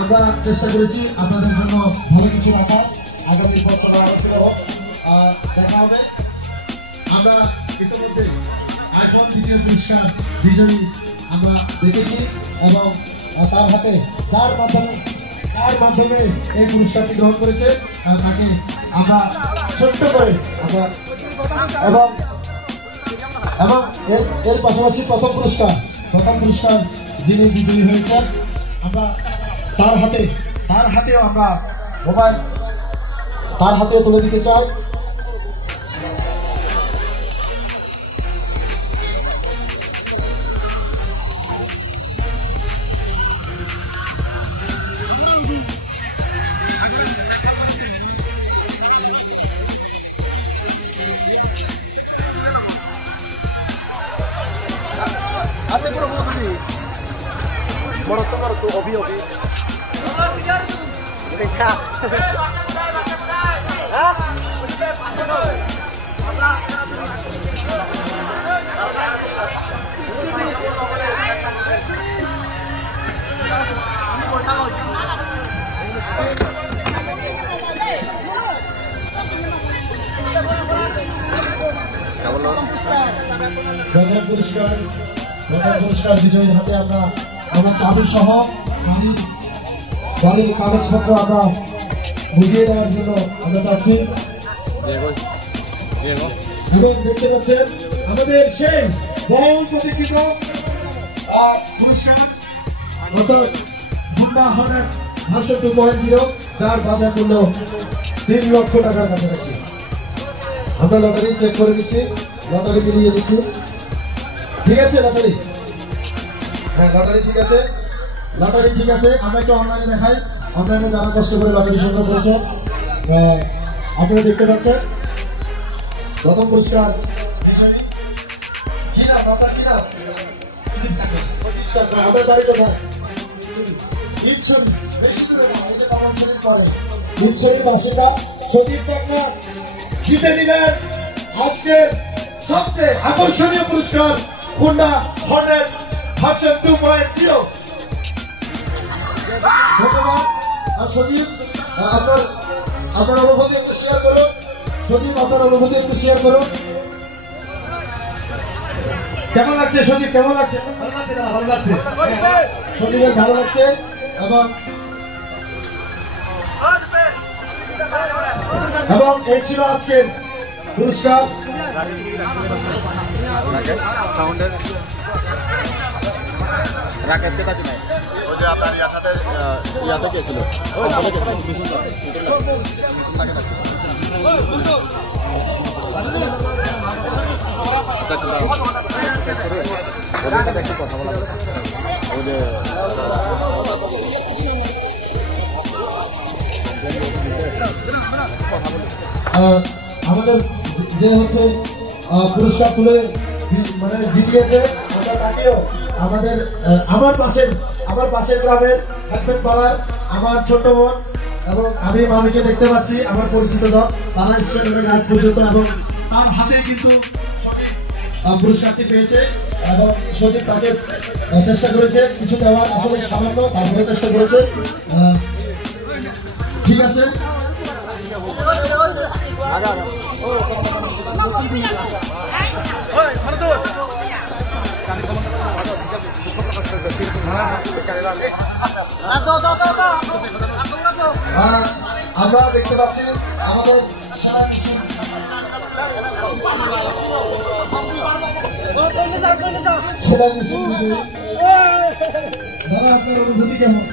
আমরা চেষ্টা করেছি আপনাদের জন্য ভালো কিছু রাখার। আগামী বছর দেখা হবে। আমরা ইতিমধ্যে আইফোন দ্বিতীয় পুরস্কার বিজয়ী আমরা দেখেছি এবং তার হাতে যার মাধ্যমে এই পুরস্কারটি গ্রহণ করেছে তাকে আমরা ছোট্ট করে আমরা এবং এর পাশাপাশি প্রথম পুরস্কার যিনি বিজয়ী হয়েছেন আমরা তার হাতেও আমরা মোবাইল তার হাতেও তুলে দিতে চাই। Hace puro modo así. Bueno, tómalo tú, obvio. পুরস্কার বিজয়ীর হাতে আমরা আমার চাবি সহ গাড়ির কাগজপত্র আমরা বুঝিয়ে দেওয়ার জন্য আমরা চাচ্ছি। এবং দেখতে পাচ্ছেন আমাদের সেই বহুল প্রতীক্ষিত পুরস্কার হুন্ডা হর্নেট ভার্সন 2.0 যার বাজার মূল্য 3 লক্ষ টাকার কাছাকাছি। আমরা লটারি চেক করে দিচ্ছি, লটারি মিলিয়ে দিচ্ছি। ঠিক আছে লটারি? হ্যাঁ লটারি ঠিক আছে, লটারি ঠিক আছে। আমরা একটু অনলাইনে দেখাই, অনলাইনে যারা কষ্ট করে লটারি সংগ্রহ করেছে আপনারা দেখতে পাচ্ছেন। প্রথম পুরস্কার কি নাম আপনার? কি নাম? আপনার বাড়ি কোথায়? বাসিন্দা সদীপ চক্র জিতে নিলেন আজকের সবচেয়ে আকর্ষণীয় পুরস্কার হুন্ডা হর্নেট ভার্সন 2.0। ধন্যবাদ। আর সজীব আপনার অনুভূতি একটু শেয়ার করুন। সজীব আপনার অনুভূতি একটু শেয়ার করুন। কেমন লাগছে সজীব? কেমন লাগছে? ভালো লাগছে। সজীবের ভালো লাগছে। এবং এই ছিল আজকের পুরস্কার। রাকেশকে তাকে নাই ওই যে আপনার ইয়ার সাথে ইয়াতে গিয়েছিল কথা বলা ওই যে আমাদের যে হচ্ছে পুরস্কার তুলে মানে জিতিয়েছে তাকেও আমাদের আমার পাশের গ্রামের হেডম্যান পাড়ার আমার ছোট বোন এবং আমি মামিকে দেখতে পাচ্ছি, আমার পরিচিত জন, তারা এসেছেন আজ পর্যন্ত এবং তার হাতে কিন্তু সজীব পুরস্কারটি পেয়েছে এবং সজীব তাকে চেষ্টা করেছে কিছু দেওয়ার, আসলে সামান্য তারপরে চেষ্টা করেছে। ঠিক আছে আমরা দেখতে পাচ্ছি আমাদের দাদা আপনার অনুভূতি কেমন?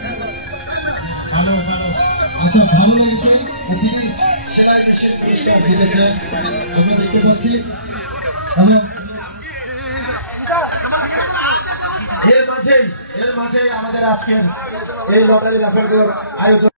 আচ্ছা ভালো লাগছে। সেনায় বিশেষ পুরস্কার জিতেছে আমরা দেখতে পাচ্ছি। এর মাঝে আমাদের আজকের এই লটারি রাফেল আয়োজন